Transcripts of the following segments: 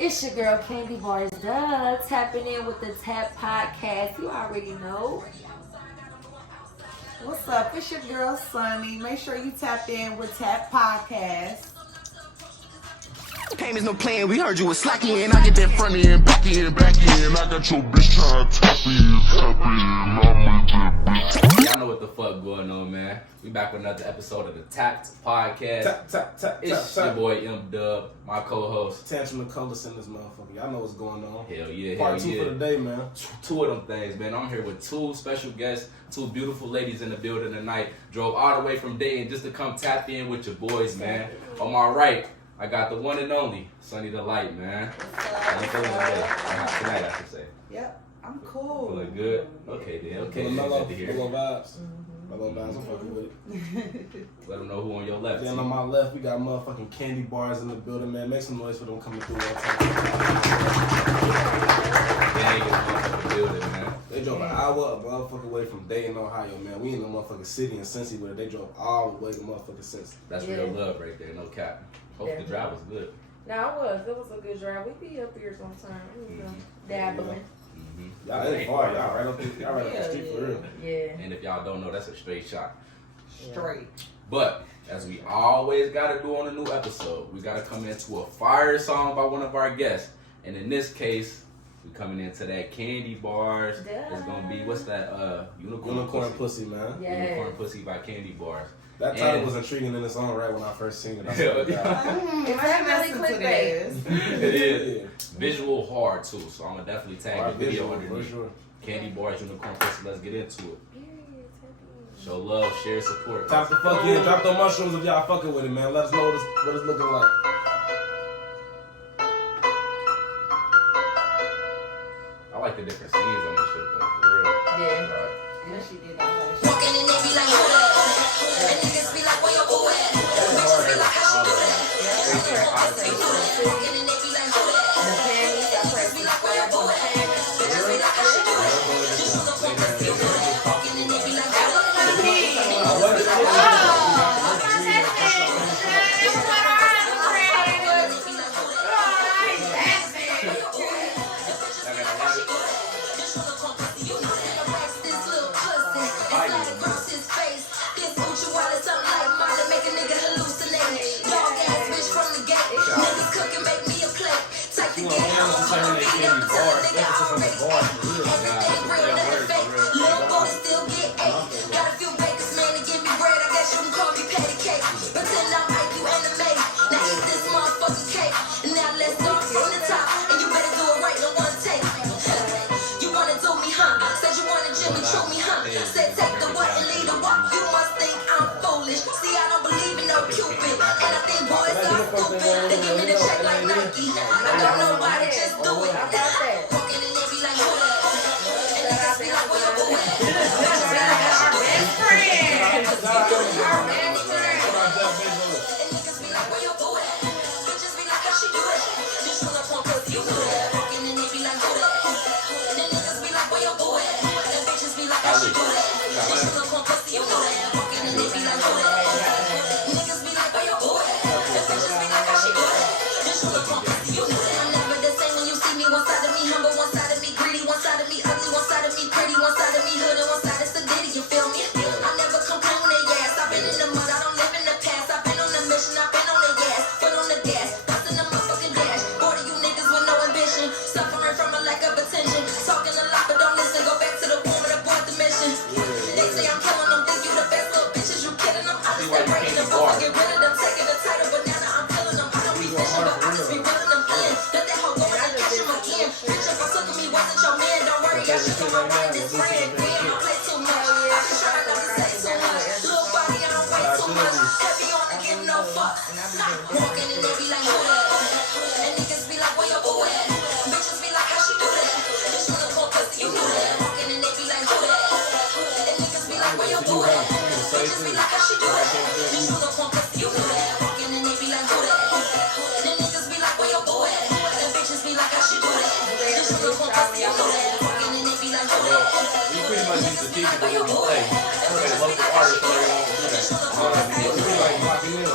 It's your girl Candy Barz, tapping in with the Tap Podcast. You already know. What's up? It's your girl Sunny. Make sure you tap in with Tap Podcast. Payments no playing, we heard you was slacking, and I get that front end, back end, back end. I got your bitch trying to tap in, Y'all know what the fuck going on, man. We back with another episode of the Tapped Podcast. Tap. It's your boy M Dub, my co-host. Tantrum and Colors in this motherfucker. Y'all know what's going on. Hell yeah, Part 2 for the day, man. Two of them things, man. I'm here with two special guests, two beautiful ladies in the building tonight. Drove all the way from Dayton just to come tap in with your boys, man. On my right, I got the one and only Sunny the Light, man. I'm feeling tonight, I should say. Yep, I'm cool. Feeling good? Okay, then. Okay, Mellow good to hear. vibes. Mellow vibes, I'm fucking with it. Let them know who on your left. Then on my left, we got motherfucking Candy Barz in the building, man. Make some noise for them coming through all time. Gang in the motherfucking building, man. They drove an hour a motherfucking way from Dayton, Ohio, man. We in the motherfucking city in Cincy with it. They drove all the way to motherfucking Cincy. That's real love right there, no cap. Hope the drive was good. No, it was a good drive. We be up here sometime, dabbling. Y'all ain't far. Y'all right up the street for real. Yeah. And if y'all don't know, that's a straight shot. Straight. But as we always gotta do on a new episode, we gotta come into a fire song by one of our guests. And in this case, we coming into that Candy Barz. It's gonna be what's that? Unicorn Pussy, man. Yeah. Unicorn Pussy by Candy Barz. That title was intriguing in its own right when I first seen it. I Hell said, I really clickbait. It is visual hard too, so I'm gonna definitely tag the video for underneath. sure. Candy Barz, Unicorn Pussy. Let's get into it. Show love, share, support. Tap the fuck in. Drop the mushrooms if y'all fucking with it, man. Let us know what it's looking like. I like the different scenes on this shit though, for real. Yeah. Right. Yeah, she did all that. Walking and they be like, who that? And niggas be like, where your boo at? Bitches be like, how she do that? Walking and they be like, who that? Niggas be like, where your boo at? Bitches be like, how she do that? Just wanna fuck with you, walking and they be like, who that?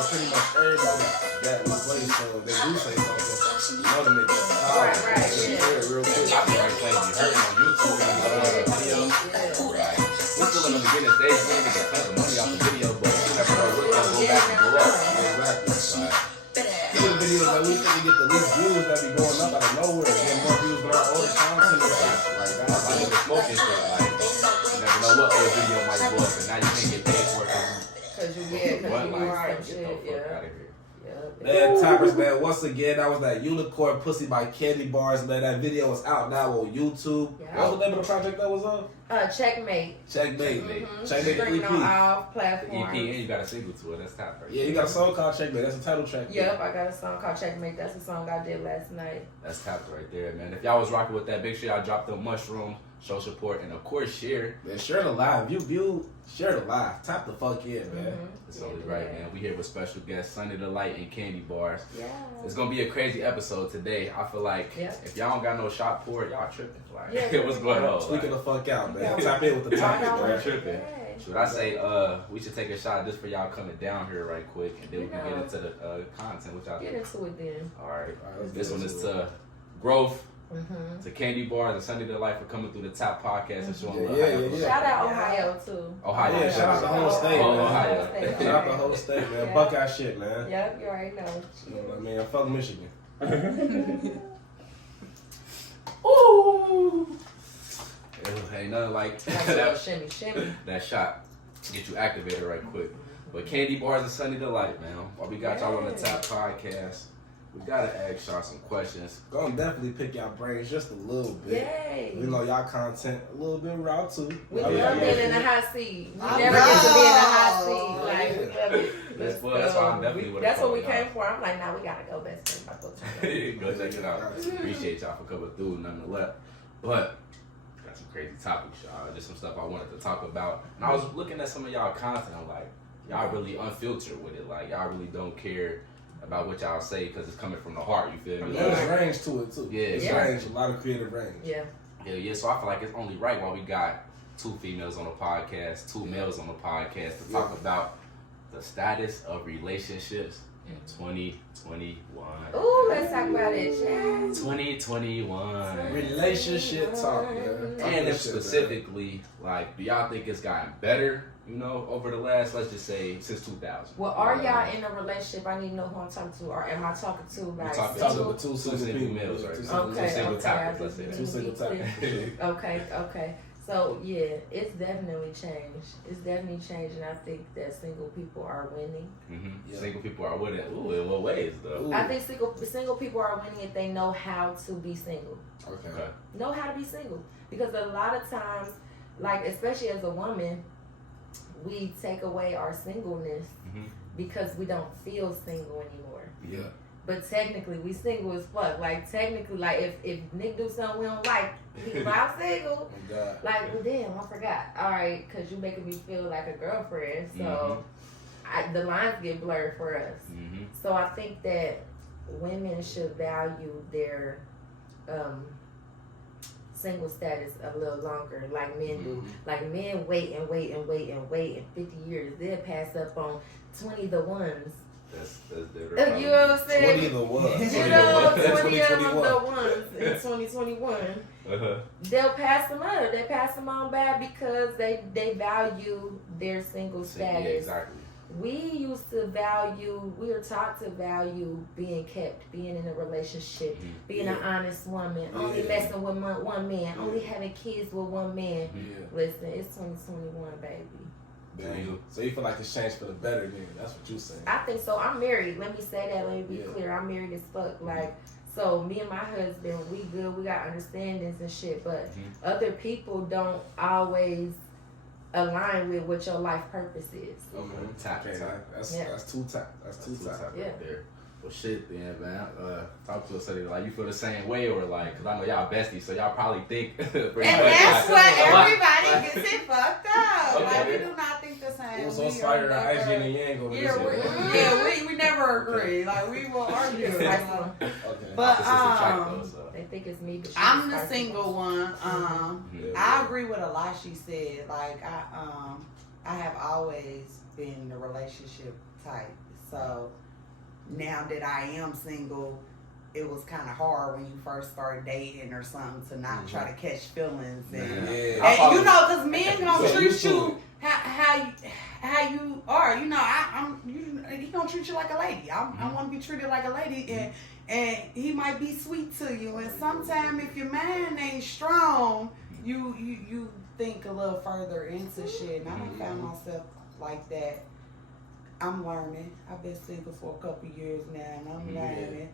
Pretty much everybody that we play, so they do say something. You know the niggas. Yeah, real quick. I feel like playing you hurting on YouTube and videos. We're still in the beginning stage. We ain't get a ton of money off the video, but you never know what's gonna go back and go up. Exactly. These are videos that we think we get the least views that be going up out of nowhere. Getting more views than our older content. Like that's Like the smoking shit, like you never know what other video might go up, and now you can't get paid for it. Cause you What, like, right. get the fuck out of here. Man, Tappers, man, once again, that was that Unicorn Pussy by Candy Barz, man. That video is out now on YouTube. Yeah. What was the name of the project that was on? Checkmate. Checkmate. Mm-hmm. Checkmate the Streaming on EP. all The platforms. EP and you got a single to it. That's top right. Yeah, you got a song called Checkmate. That's a title track. Yep, I got a song called Checkmate. That's a song I did last night. That's tapped right there, man. If y'all was rocking with that, make sure y'all drop the mushroom, show support, and of course share. Man, share the live. You share the live. Tap the fuck in, man. Mm-hmm. It's only right, man. We here with special guests, Sunny the Light and Candy Barz. Yeah. It's gonna be a crazy episode today. I feel like if y'all don't got no shot pour, y'all tripping. Like, Yeah, what's going on? Tweaking Like, the fuck out, man. Tap in with the topic, Y'all man. tripping. Should I say we should take a shot just for y'all coming down here right quick, and then we can get into the content. What y'all Get think? into it then. All right. let's This get one into is it. to Growth, Mm-hmm. to Candy Barz, and Sunday the Light for coming through the top podcast and showing love. Yeah. Shout out Ohio too. Ohio. Yeah, shout out the whole state, Oh, man. Ohio. Shout out the whole state, man. Yeah. Buckeye shit, man. Yep, you already know. You know what I mean? Fuck Michigan. Ooh. Ain't nothing like Like a little shimmy, shimmy. that shot. Get you activated right quick. But Candy Barz and Sunny the Light, man. While we got y'all on the top podcast, we gotta ask y'all some questions. Gonna definitely pick y'all brains just a little bit. Yay. We know y'all content a little bit raw too. We Y'all- love y'all- being in the hot seat. We I never get to be in the hot know. seat. Like, we love it. That's why I'm definitely with That's it, what we y'all. came for. I'm like, nah, we gotta go best friends. Go check it out. Appreciate y'all for coming through nonetheless. But got some crazy topics, y'all. Just some stuff I wanted to talk about. And I was looking at some of y'all content. I'm like, y'all really unfiltered with it. Like, y'all really don't care about what y'all say because it's coming from the heart. You feel me? There's range to it too. Yeah, It's yeah. range, a lot of creative range. Yeah. Yeah. So I feel like it's only right while we got 2 females on the podcast, 2 males on the podcast to talk about the status of relationships in 2021. Ooh, let's talk about it, yeah. 2021. Relationship talk, man. Talk And that if shit, man. specifically, like, do y'all think it's gotten better, you know, over the last, let's just say, since 2000? Well, are y'all in a relationship? I need to know who I'm talking to, or am I talking to like talking Talking single? to two Two single single people. males Yeah, right two now. single- Okay, Two single okay, topics, I let's say just that. Two single topics, for sure. Okay. So yeah, it's definitely changed. It's definitely changed, and I think that single people are winning. Yeah. Single people are with it. Ooh, in what ways, though? Ooh. I think single people are winning if they know how to be single. Okay. Okay. Know how to be single, because a lot of times, like especially as a woman, we take away our singleness Mhm. because we don't feel single anymore. Yeah. But technically, we single as fuck. Like technically, like if Nick do something we don't like, he I'm single. Oh God. Like, well, damn, I forgot. All right, because you making me feel like a girlfriend. So the lines get blurred for us. Mm-hmm. So I think that women should value their single status a little longer, like men do. Like men wait and 50 years. They'll pass up on 20 the ones. That's different. You know what I'm saying? 20 the ones. You know, 20 of them 2021. the ones in 2021. Uh-huh. They'll pass them up. They pass them on by because they value their single status. Yeah, exactly. We were taught to value being kept, being in a relationship, being an honest woman, only messing with one man, only having kids with one man. Yeah. Listen, it's 2021, baby. Damn. So you feel like it's changed for the better then? That's what you saying. I think so. I'm married. Let me say that. Let me be Yeah. clear. I'm married as fuck. Like, so me and my husband, we good. We got understandings and shit. But other people don't always align with what your life purpose is. Okay. Tap. That's Yeah. That's two times. That's two times. Yeah. Right there. Well, shit, then, man. Talk to us. Like, you feel the same way, or like, because I know y'all besties, so y'all probably think. pretty And much that's like- what like- everybody gets it fucked up. Okay. Like, we do not think the same. It was We so spider are IG never- and Yang over Yeah, this. we never agree. Like, we will argue. Spicy. Okay. But Opposites attract, though, so. They think it's me, but she's I'm the spicy. single one. Yeah. I agree with a lot she said. Like, I have always been the relationship type. So now that I am single, it was kind of hard when you first start dating or something to not try to catch feelings and Yeah. you know, because men gonna So treat used to you how you are. You know, he gonna treat you like a lady. I want to be treated like a lady, and he might be sweet to you. And sometimes if your man ain't strong, you think a little further into shit. And I done found myself like that. I'm learning. I've been single for a couple years now, and I'm learning.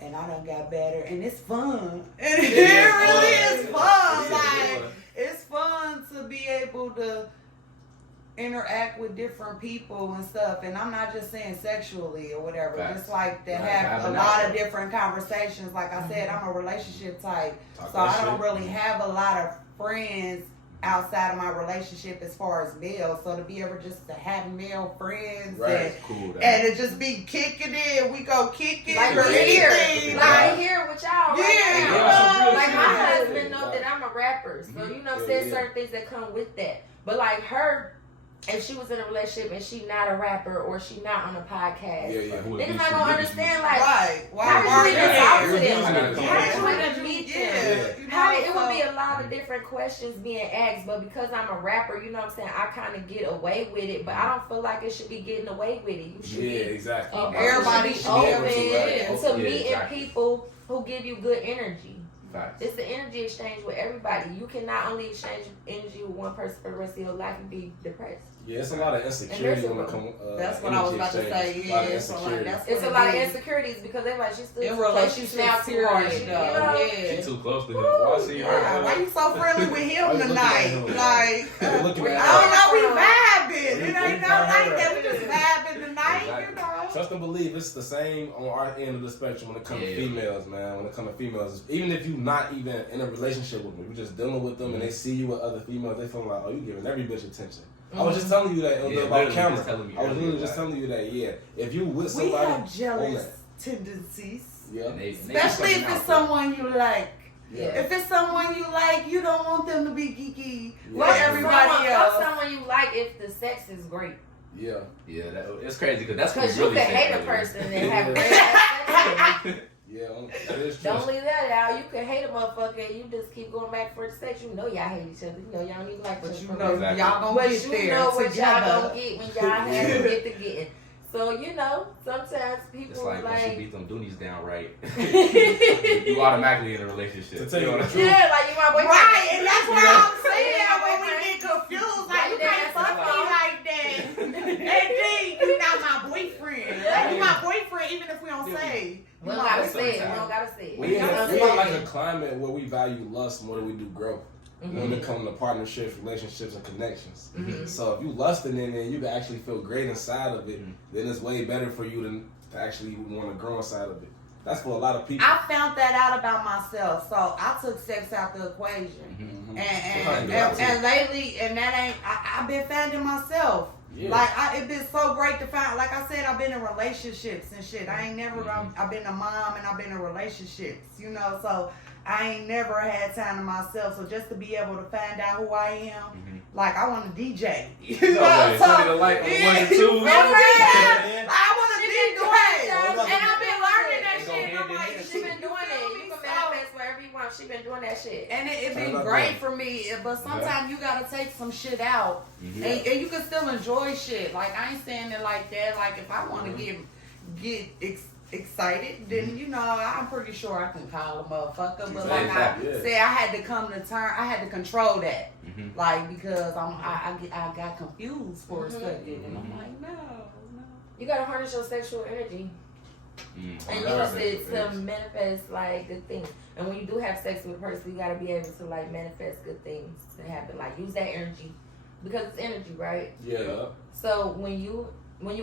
And I done got better, and it's fun. And it really is fun. Like, it's fun to be able to interact with different people and stuff. And I'm not just saying sexually or whatever. Facts. Just like to Right, have a having lot that. of different conversations. Like I said, I'm a relationship type. Talk So that I don't shit. really have a lot of friends outside of my relationship as far as male. So to be able just to have male friends Right. Cool. and to just be kicking it, we go kick it Like for we're here, anything. like here with y'all right Yeah, now. yeah, some Like real my shit. husband know that I'm a rapper, so you know, there's certain things that come with that. But like her, if she was in a relationship and she not a rapper or she not on a podcast, niggas not gonna understand like Right. how did you even talk to Yeah. them? Yeah. How did you even meet them? You How know, did, it would be so- a lot of different questions being asked, but because I'm a rapper, you know what I'm saying, I kind of get away with it, but I don't feel like it should be getting away with it. You should Yeah, be exactly. Everybody should should be be open able to, right. to Yeah, meeting exactly. people who give you good energy. Facts. It's the energy exchange with everybody. You cannot only exchange energy with one person for the rest of your life and be depressed. Yeah, it's a lot of insecurity when it comes. That's what I was about to say. A lot of Yeah, so like, insecurity. that's It's a what lot it of is. insecurities because they're like, she's still In too close, she's now relationships, too hard. period, You though. know? She Yeah. too close to him. Well, I see her. Yeah, why you so friendly with Why him you looking at tonight? him? Like, You're looking I at don't her. know, we vibing. It We ain't no vibing like right. that. We just vibing tonight, you Exactly. know. Trust and believe, it's the same on our end of the spectrum when it comes to females, man. When it comes to females, even if you're not even in a relationship with them, you're just dealing with them and they see you with other females, they feel like, oh, you giving every bitch attention. I was just telling you that Yeah, about literally camera. just telling me I was literally earlier just that. telling you that, yeah. If you with We somebody, have on jealous that. tendencies. Yeah. And they Especially fucking if out it's there. someone you like. Yeah. If it's someone you like, you don't want them to be geeky Yeah. like everybody else. Someone you like if the sex is great. Yeah. Yeah, it's crazy because that's what Because we you really can said hate a earlier. person and have great ass sex. Yeah, that is true. Don't leave that out. You can hate a motherfucker and you just keep going back for the sex. You know y'all hate each other. You know y'all don't even like But each you other. know Exactly. y'all gonna But get you there know what y'all together. gonna get when y'all have to get to getting. So, you know, sometimes people It's like, when she like beat them doonies down right, you automatically in a relationship. To tell you the truth. yeah, like you my boyfriend. Right, and that's what Yeah. I'm saying Yeah, when we boyfriend. get confused. Like, Like you that, can't fuck that's me all. like that. And then you not my boyfriend. Like, you my boyfriend even if we don't say. We You don't my gotta boyfriend. say it. We don't gotta say it. We You in know what I'm like saying? a climate where we value lust more than we do growth. When it comes to partnerships, relationships, and connections. So if you lusting in it, you can actually feel great inside of it. Then it's way better for you to actually want to grow inside of it. That's for a lot of people. I found that out about myself, so I took sex out the equation. And lately, and that ain't, I've been finding myself. Yeah. Like, it's been so great to find, like I said, I've been in relationships and shit. I ain't never, I've been a mom and I've been in relationships, you know, so I ain't never had time to myself. So just to be able to find out who I am, like, I want to DJ. You know, Okay, so, turn the light on 1 and 2. I want to DJ. And I've been learning that It go shit. hand I'm in like, hand. she been doing it. You can manifest wherever you want. She been doing that shit. And it Turn been up great then. for me, but sometimes you gotta take some shit out, Mhm. and you can still enjoy shit. Like, I ain't saying it like that. Like, if I want to get excited, then you know I'm pretty sure I can call a motherfucker. But like I said, I had to come to term. I had to control that, like, because I got confused for a second, and I'm like, no. You gotta harness your sexual energy and use it to manifest like good things. And when you do have sex with a person, you gotta be able to like manifest good things to happen. Like use that energy because it's energy, right? Yeah. So when you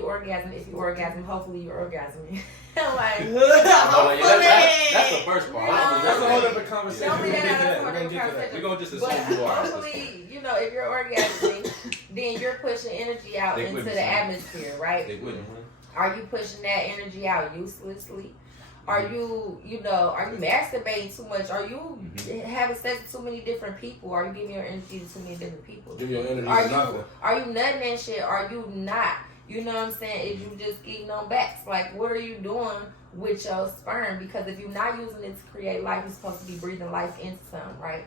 orgasm, if you orgasm, hopefully you're orgasming. Like That's the first part. That's a whole different conversation. Don't be that out. We're gonna get to that. We're going to just But assume you are. hopefully, you know, if you're orgasming, then you're pushing energy out They into wouldn't the say. atmosphere, right? They wouldn't. Are you pushing that energy out uselessly? Are you masturbating too much? Are you having sex with too many different people? Are you giving your energy to too many different people? Give your energy Are to nothing. you nutting that shit? Are you not? You know what I'm saying? Is you just eating on backs? Like, what are you doing with your sperm? Because if you're not using it to create life, you're supposed to be breathing life into something, right?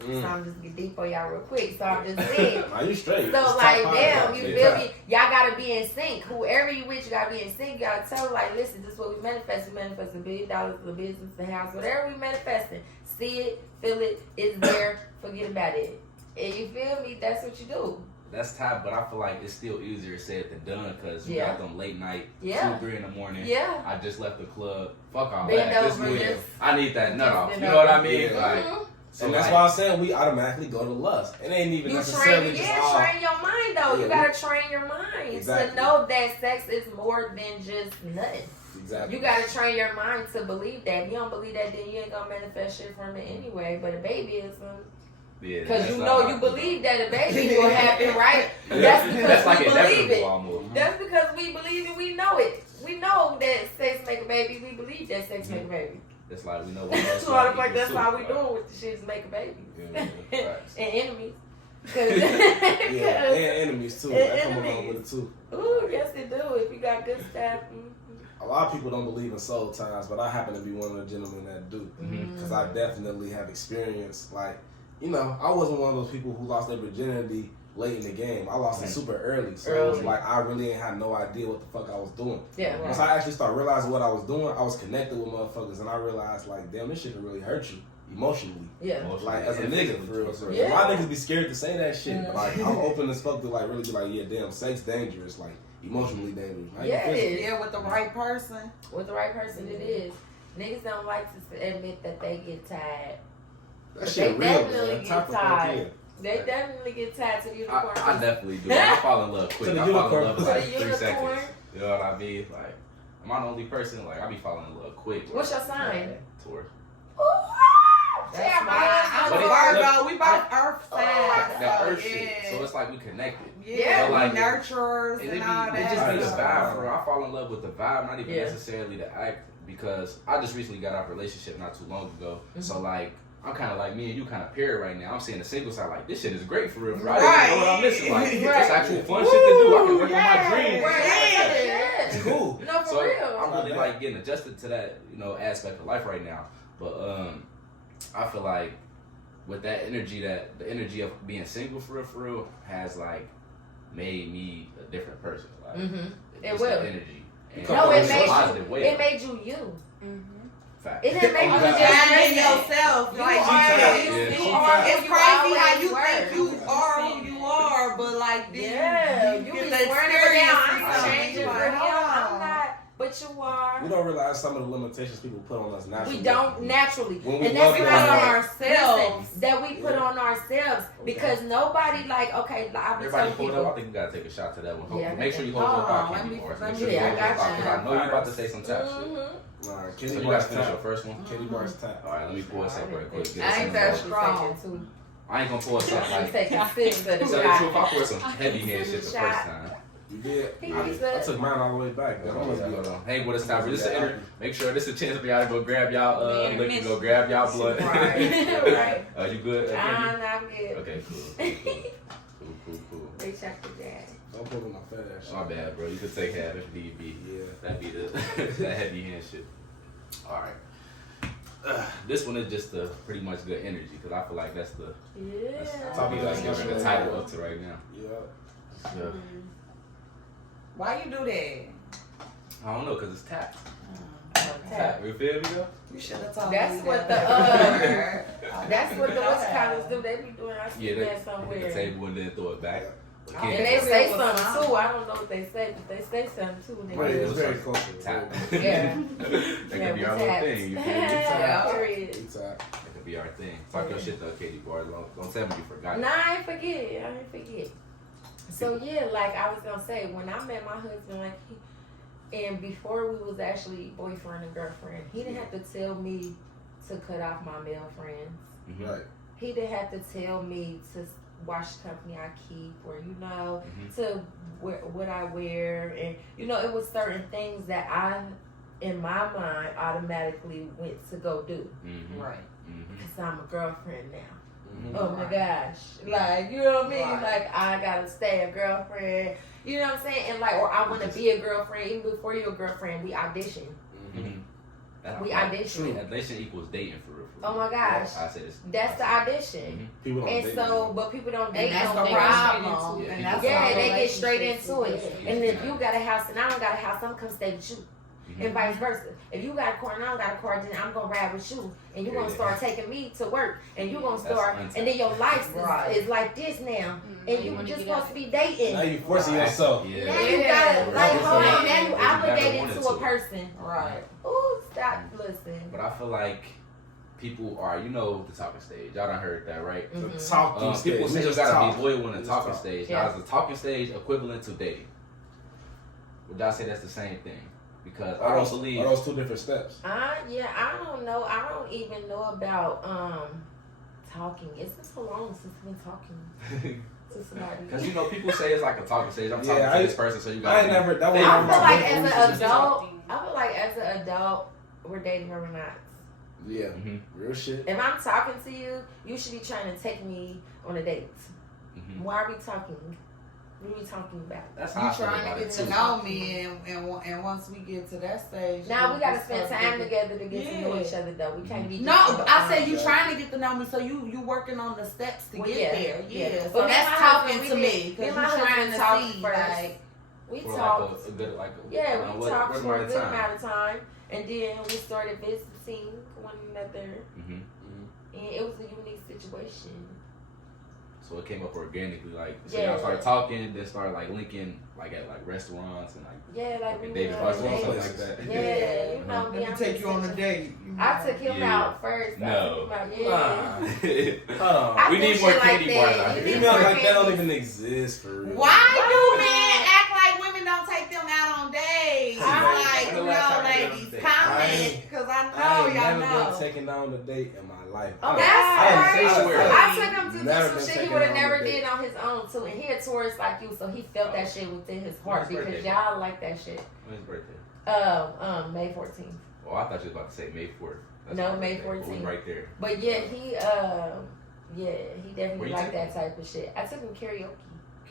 So I'm just get deep on y'all real quick. So I'm just saying. Are you straight? So It's like, top damn, five. you feel me? Y'all gotta be in sync. Whoever you with, you gotta be in sync. You gotta tell like, listen, this is what we manifest. We manifest $1 billion, the business, the house, whatever we manifesting. See it, feel it, it's there. Forget about it. And you feel me? That's what you do. That's tight, but I feel like it's still easier said than done because you got them late night, 2-3 in the morning. Yeah. I just left the club. Fuck all Bend that. over, This just- I need that nut off. bend You know what I over. mean? Yeah. Like, so And that's like, why I'm saying we automatically go to lust. It ain't even You necessarily train, just all. train your mind though. Yeah, You gotta train your mind Exactly. to know that sex is more than just nothing. Exactly. You gotta train your mind to believe that. If you don't believe that, then you ain't gonna manifest shit from it anyway. But a baby is yeah, because that's you not know how you I believe that a baby will happen, right? That's because That's like we believe inevitable it. almost. That's because we believe it. We know it. We know that sex make a baby. We believe that sex make a baby. It's like we know what So like that's how we doing with the shit is make a baby. Yeah, facts. And enemies. Yeah, and enemies too. And That come along enemies. with it too. Ooh, yes it do. If you got good stuff. A lot of people don't believe in soul ties, but I happen to be one of the gentlemen that do. Because I definitely have experience. Like, you know, I wasn't one of those people who lost their virginity late in the game. I lost it super early. So it was like I really ain't had no idea what the fuck I was doing. Yeah, right. Once I actually started realizing what I was doing, I was connected with motherfuckers, and I realized, like, damn, this shit can really hurt you emotionally. Yeah. Like, as a nigga, for real. So Yeah. a lot of niggas be scared to say that shit, but like, I'm open as fuck to like really be like, yeah, damn, sex dangerous, like emotionally dangerous. Not even Yeah, it physically. is. Yeah, with the right person. With the right person, it is. Niggas don't like to admit that they get tired. That shit They real, definitely man. get Top of tired. yeah. They definitely get tired to the unicorn. I definitely do. I fall in love quick. To the I fall in unicorn. love in To like the 3 unicorn. seconds. You know what I mean? Like, am I the only person? Like, I be falling in love quick. What's your sign? Taurus. That's I'm my a Virgo. We both earth signs. That so, earth shit. yeah. So it's like we connected. Yeah, But like, we nurturers And and it, all be, that. it just be the Right. vibe, bro. I fall in love with the vibe, not even Yeah. necessarily the act, because I just recently got out of a relationship not too long ago. So like, I'm kind of like me and you kind of paired right now. I'm seeing the single side like, this shit is great for real. I didn't know what I'm missing. Like, it's actual fun shit to do. I can work on my dreams. Yeah. It's cool. No, for So real. I'm really like getting adjusted to that, you know, aspect of life right now. But I feel like with that energy, that the energy of being single for real has like made me a different person. Like, It just will. the energy. And No, in it a made positive you. way. It made you you. Fact. It didn't make you Oh, just God. Finding listen. yourself. You Like, are yeah. you. Yeah. You are. It's you crazy how always you were. think you are who you are, but like then Yeah, you you be get the swearing every day. experience. I ain't changing for him. Like, I'm not. But you are. We don't realize some of the limitations people put on us naturally. We don't naturally, When we and love that's we what put people, I on said. ourselves. Listen, that we put Yeah. on ourselves because nobody like okay. I be Everybody telling pulled up. I people. think we gotta take a shot to that one. Hold Yeah, on. Make sure you hold hold your on, thought, let Kenny me- Barz. let Make me- sure you Yeah, hold I your got thought because I you. know you about to say some tap shit. Nah, So Kenny you Barz gotta finish your tap. first one. Kenny Barz tap. All right, let me pull us up real quick. Get I us ain't in that the- strong. I ain't gonna pour us up I'm like. taking sips of the To tell the shot. truth, I poured some heavy hand shit the Shot. first time. You did? He I said- took mine all the way back. Man. Hold I'm on. Hang with us, time. This is make sure this is a chance for y'all to go grab y'all liquor, go grab y'all blood. Right. You good? I'm not good. Okay, cool. Cool. They checked the jazz. Don't put on my fat ass shit. My bad, bro. You could take half if need be. Yeah. That'd be the that heavy hand shit. All right. This one is just the pretty much good energy because I feel like that's the Yeah. topic that's giving the title up to right now. Yeah. Yeah. Why you do that? I don't know because it's tap. Tap. Tap. You feel me though? You should have told That's me what that. That's what the what's callers do. They be doing our Yeah, shit they there hit the somewhere. table and then throw it back. And And Can't they do it. say something too. I don't know what they say, but they say something too. When they Right, do it's it. very cultural. Tap. Yeah. That could be we our little tapped. thing. You feel me? Yeah, period. Big tap. That could be our thing. Talk your shit though, Katie Barz. Don't tell me you forgot. Nah, I ain't forget. So yeah, like I was gonna say, when I met my husband, like and before we was actually boyfriend and girlfriend, he didn't have to tell me to cut off my male friends. Mhm. Right. He didn't have to tell me to watch the company I keep or Mhm. to wear what I wear, and it was certain things that I in my mind automatically went to go do Mhm. Right. Mhm. because I'm a girlfriend now. Oh my gosh. Like, you know what I mean? Right. Like, I gotta stay a girlfriend. You know what I'm saying? And like, or I want to be a girlfriend. Even before you're a girlfriend, we audition. We audition. Audition equals dating for real. Oh my gosh. I said this. That's the audition. People don't And date so, but people don't date. And that's no the more. problem. Yeah, And that's Yeah, why they get straight relationships into it. is- And if you got a house and I don't got a house, I'm come stay with you. And vice versa. If you got a car and I don't got a car, then I'm gonna ride with you. And you're gonna start taking me to work. And you're gonna start, and then your life is like this now. And you just supposed to be dating. Now you forcing yourself. Yeah. Now you got like, hold on, now you never obligated wanted to to. a person. Right. Ooh, stop, listen. But I feel like people are, you know, the talking stage. Y'all done heard that, right? The talking stage. People say you Niggas gotta talk. be loyal in the Niggas talking talk. stage. Yeah. Now, is the talking stage equivalent to dating? Would y'all say that's the same thing? Because I don't believe. Are those two different steps? Yeah, I don't know. I don't even know about talking. It's been so long since we've been talking to somebody. Because you know, people say it's like a talking stage. I'm talking Yeah, to this person, so you got. I ain't never. That was I never feel my like big as reason an to adult, talk. I feel like as an adult, we're dating or we're not. Yeah, real shit. If I'm talking to you, you should be trying to take me on a date. Why are we talking? What are we talking about? That's how I You feel trying about to it get too. to know me, and once we get to that stage, Now we gotta just spend start time getting- together to get to know Yeah. each other, though. We can't be. No, just I said you Yeah. trying to get to know me, so you working on the steps to Well, get yeah, there. yeah. Yeah, But so me and that's my talking husband, to we me did- me because and you're my trying husband to talked see first. like. We For talked. like a good, like. Yeah, we talked what for a amount good of time? amount of time, and then we started visiting one another, Mm-hmm. and it was a unique situation. So it came up organically, like so Yeah. y'all started talking, then started like linking, like at like restaurants and like Yeah, like we David went on Buster's, dates. something like that. Yeah, you know, Let me Beyonce take you on a said- date. I took him Yeah. out first. No. I took him out, yeah. Hold on. I We do need more shit like candy that. bars out You here. need Females more like that don't candy. even exist for real. Why do men act like women don't take them out on dates? I- Like, When you the last know, time you went on a ladies, date? comment, because I I know ain't y'all never know. been taken down a date in my life. Oh, I that's didn't say swear. I took him to do Never some been shit he taken would have on a never date. did on his own too, and he a tourist like you, so he felt that shit within his heart When's his because birthday? y'all like that shit. When's his birthday? May 14th. Oh, I thought you was about to say May 4th. No, my May birthday. Well, we 14th. right there. But yeah, he Where definitely you liked took that type of shit. I took him karaoke.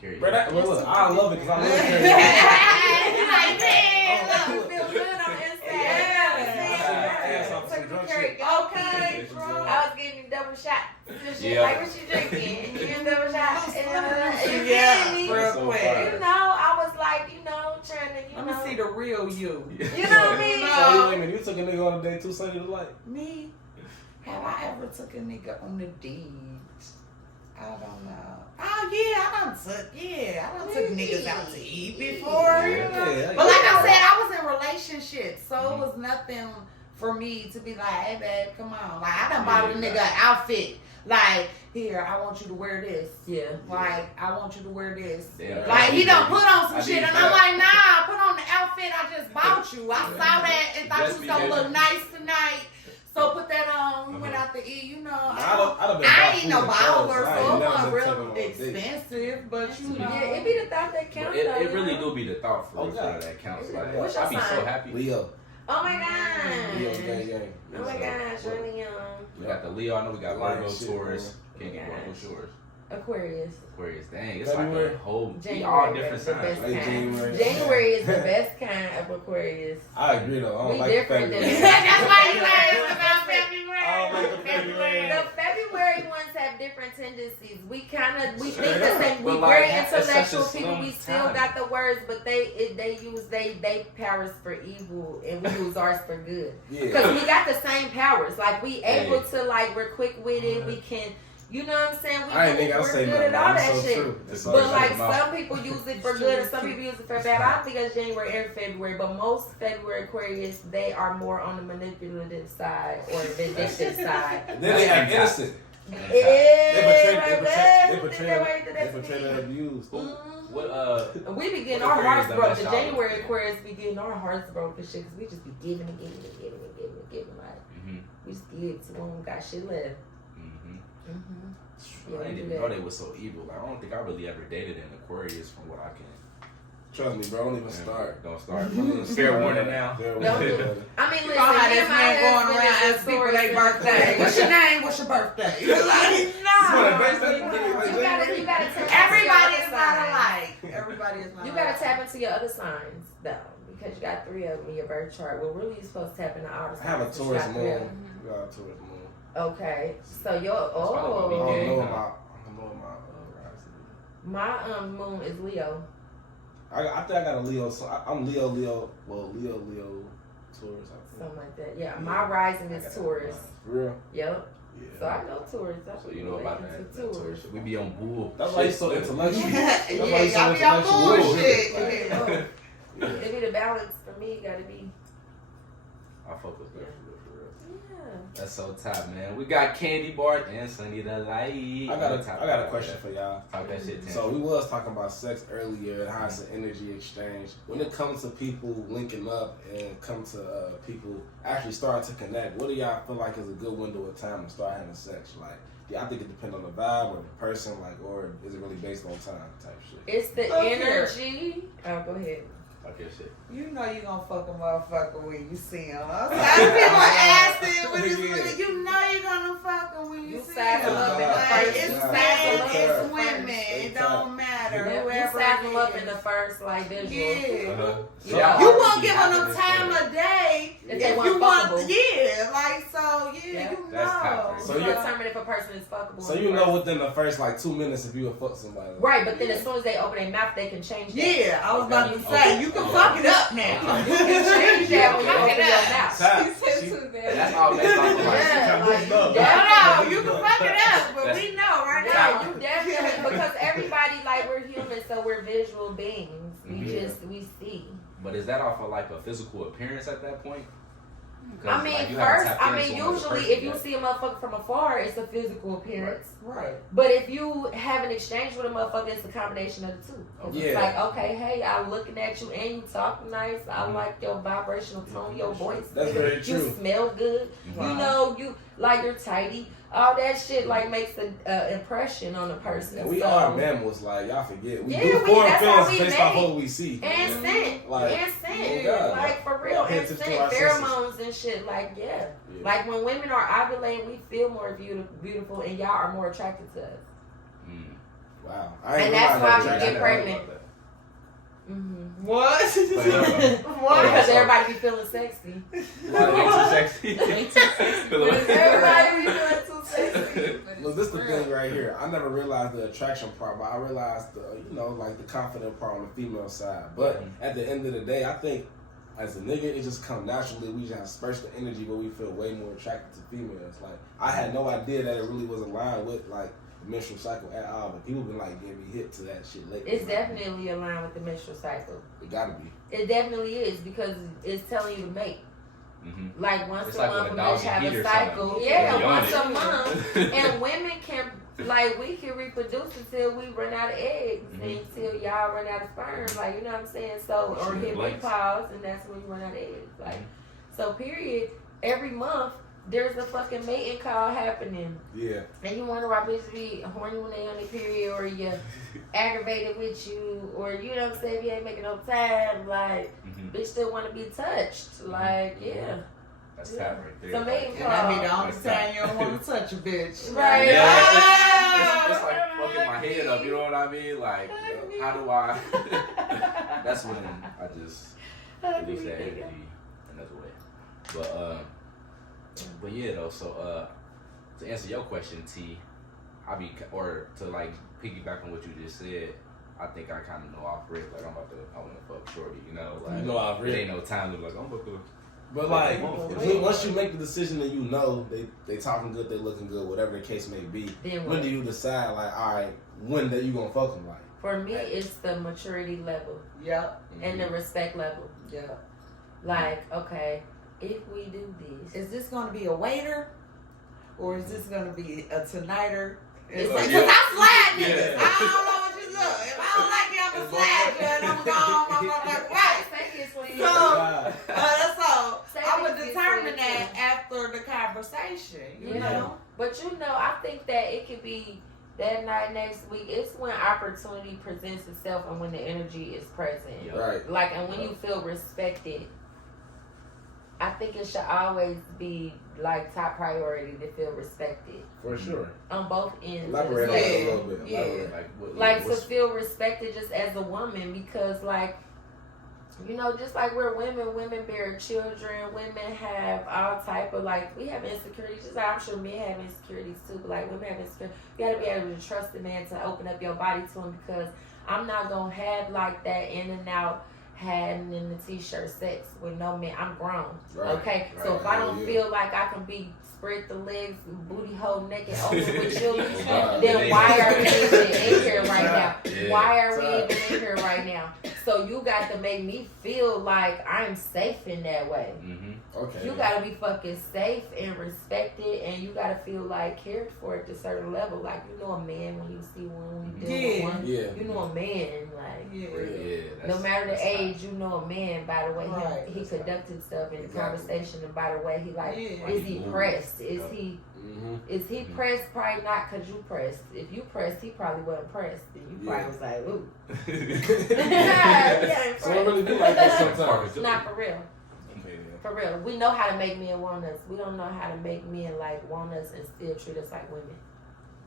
Carry Bro, that, look, I love it because I love He's karaoke. like, man, Oh, look, Feel good on the inside. Yeah. Took him to Drunk karaoke. okay, bro. I was getting him double shot. Shit, Yeah. like what you drinking? You getting double shot? You Yeah, feel me? real So quick. fire. You know, I was like, you know, trying to, you Let know. me see the real you. You know what I mean? So you, wait a minute, you took a nigga on a date too, so you like? Me? Have I ever took a nigga on a date? I don't know. Oh yeah, I done took niggas out to eat before. You know? Yeah. But like I said, I was in relationships, so it was nothing for me to be like, hey babe, come on. Like I done bought a nigga an outfit. Like, here, I want you to wear this. Yeah. Like, I want you to wear this. Damn. Like he done put on some I shit, need and that. I'm like, nah, put on the outfit I just bought you. I saw that and thought Just you was gonna be look nice tonight. So put that on. We went out to eat, you know. I'd have been I bought ain't food no and baller, clothes. I so ain't it never wasn't been taken real on a date. expensive, but you know. Yeah, it be the thought that But counts. it though, you really know? do be the thought for Oh, real God. that counts. Yeah. Like, What's your I be so sign? happy. Leo. Oh my god. Leo, gang. Oh my gosh, really young. We got the Leo. I know we got Like Virgo, shit, Taurus. man. Can't get one. What's yours? Aquarius. Aquarius. Dang, it's February. like a whole. We January all is different the signs. best Late kind. January. January is the best kind of Aquarius. I agree though. I don't We like different February. than- That's why you asked about February. I don't like the February. The February ones have different tendencies. We think Straight the up. same. We But like, very it's such a intellectual people. slim We still time. got the words, but they use they powers for evil, and we use ours for good. Yeah. Because we got the same powers. Like we able Hey. to like we're quick witted. We can, you know what I'm saying? I ain't think I'll we're say good nothing. at all It's that so shit. true. It's so But true. like mouth. some people use it for good and some people use it for bad. I don't think it's January and February, but most February Aquarius, they are more on the manipulative side or vindictive side. Then they act innocent. Yeah, They that's portray me. that abused. Mhm. What We be getting What our Aquarius hearts done broke. that The shot January with? Aquarius be getting our hearts broke and shit because we just be giving and giving and giving and giving and giving. Like, we just give to when we got shit left. Mm-hmm. Yeah, I we didn't do even that. know they were so evil. Like, I don't think I really ever dated an Aquarius from what I can Trust me, bro. Don't even start. Don't start. Don't even Fair start. warning now. Fair Don't warning. do- I mean, You listen, know how me this and my man going husband around is asking people Taurus their and birthday. What's your name? What's your birthday? Like, You wanna base that? You gotta tap everybody into is your not other signs. alike. Everybody is not You alike. gotta tap into your other signs though, because you got 3 of them in your birth chart. Well, really, you're supposed to tap into all the I have a signs. since you Taurus got 3 of moon. them. You got a Taurus moon. Okay, so your I don't know Yeah. my rising. my moon is Leo. I think I got a Leo. So I'm Leo, Taurus. I think. Something like that. Yeah, my rising I is got Taurus. that. For real? Yep. Yeah. So I know Taurus. So you know about that Taurus. shit. We be on bull. That's why he's so intellectual. Yeah, That's why he's so y'all be on intellectual. bullshit. Like, Yeah. It be the balance for me. Gotta be. I fuck with that for real. Yeah. That's so tight, man. We got Candy Barz and Sunny the Light. I got a question for y'all. Talk that shit, Tim. So we was talking about sex earlier and how it's an energy exchange. When it comes to people linking up and come to people actually starting to connect, what do y'all feel like is a good window of time to start having sex? Like, yeah, I think it depends on the vibe or the person, like, or is it really based on time type shit? It's the Look here. energy. Oh, go ahead. Talk that shit. You know you gonna fuck a motherfucker when you see him. I'm sorry, people ask it when it's really, you know you gonna fuck him when you You see saddle him. up in the Like, first- it's you men, saddle up in it's the women. first. It don't matter. You Whoever saddle it up is. in the first like visual. Yeah. Uh-huh. Yeah. You won't give them no time of day If they if want you want, fuckable. yeah, like so, yeah, Yeah. you That's know. copper. So So you you- determine if a person is fuckable. So in you the know first- within the first like 2 minutes if you would fuck somebody. Right, but then as soon as they open their mouth, they can change that. Yeah, I was about to Okay. say, you can fuck it up now. You can change that when you open your mouth. That's all based off of like. Yeah, like, No. No, you can fuck it up, but That's- we know right Yeah, now. you definitely, because everybody, like, we're human, so we're visual beings. Yeah. We see. But is that off of like a physical appearance at that point? 'Cause, I mean, like, you haven't tapped into usually another person if you yet. see a motherfucker from afar, it's a physical appearance. Right. But if you have an exchange with a motherfucker, it's a combination of the two. It's Yeah. like, okay, hey, I'm looking at you and you talking nice. I like your vibrational tone, your voice. That's very You true. smell good. Wow. You know, you like you're tidy. All that shit like makes an impression on a person. And we So- are mammals, like y'all forget. We Yeah, do we- form that's how feelings we based off made. what we see. And scent. Like, And scent. oh God. Like for real. Yeah, pay And attention scent. to our senses. Pheromones and shit. Like, yeah. Yeah. Like when women are ovulating, we feel more beautiful and y'all are more attracted to us. Mm. Wow. And that's why we I get never pregnant. heard about that. Mm-hmm. What? What? Because everybody be feeling sexy. Like, way too sexy. Everybody be feeling too sexy. Look, this is the thing right here. I never realized the attraction part, but I realized the, like the confident part on the female side. But at the end of the day, I think as a nigga, it just comes naturally. We just have spurts of energy where we feel way more attracted to females. Like, I had no idea that it really was aligned with, like, the menstrual cycle at all, but people been, like, getting me hit to that shit lately. It's definitely aligned with the menstrual cycle. It gotta be. It definitely is because it's telling you to mate. Mm-hmm. Like once It's a like month, when a men dog get have heat a or cycle. something. Yeah, You once own a month. And women can, like, we can reproduce until we run out of eggs, until y'all run out of sperm. Like, you know what I'm saying? So, or hit Blanks. menopause, and that's when you run out of eggs. Like, so period. Every month there's a fucking mating call happening, Yeah. and you wonder why bitches be horny when they on their period, or you aggravated with you, or you know what I'm saying? If you ain't making no time, like. Bitch still want to be touched. Like, yeah. That's that right there. So mating And that be the call. only time you don't want to touch a bitch. Right. Yeah, it's like fucking my head up, you know what I mean? Like, how do I? That's when I just release that energy another way. But yeah though. So to answer your question, T, or to like piggyback on what you just said. I think I kind of know off rip, like I want to fuck shorty, you know, like You know off rip. It ain't no time to like I'm about to. But like, Yeah. once you make the decision and you know they talking good, they looking good, whatever the case may be, Then when what? do you decide like, all right, when that you gonna fuck them like? For me, it's the maturity level Yep. and the respect level. Yep. Like, okay, if we do this, Is this going to be a waiter? Or is this going to be a tonighter? It's Oh, like, yeah. cause I slide niggas. Yeah. I don't know what you look. If I don't like you, I'm going to slide you and I'm gone. I'm going to like, right. So I would determine that after the conversation, you know? But you know, I think that it could be that night next week, it's when opportunity presents itself and when the energy is present. Yep. Right. Like, and when you feel respected, I think it should always be like top priority to feel respected For sure. on both ends. Elaborate on that a little bit. Yeah. Elaborate. Like to feel respected just as a woman, because like, you know, just like we're women bear children, women have all type of like, we have insecurities, just like I'm sure men have insecurities too, but like women have insecurities. You gotta be able to trust the man to open up your body to him, because I'm not gonna have like that in and out hiding in the t-shirt sex with no man. I'm grown. Right. Okay? Right. So if I don't Yeah. feel like I can be spread the legs, booty hole naked open with you, Wow. then why are we even in here right now? Yeah. Why are we even in here right now? So you got to make me feel like I'm safe in that way. Mm-hmm. Okay. You gotta be fucking safe and respected, and you gotta feel like cared for at a certain level. Like, you know a man when you see one, when you deal with one. Yeah. You know a man, like, Yeah. no matter the age, you know a man by the way Right. he conducts himself in the Exactly. conversation, and by the way he like, Yeah. is he Like, pressed? Is Yep. he Mm-hmm. is he pressed? Probably not, cause you pressed. If you pressed, he probably wasn't pressed. And you probably Yeah. was like, ooh. So it really be like that sometimes. Not for real. Okay, yeah. For real. We know how to make men want us. We don't know how to make men like want us and still treat us like women.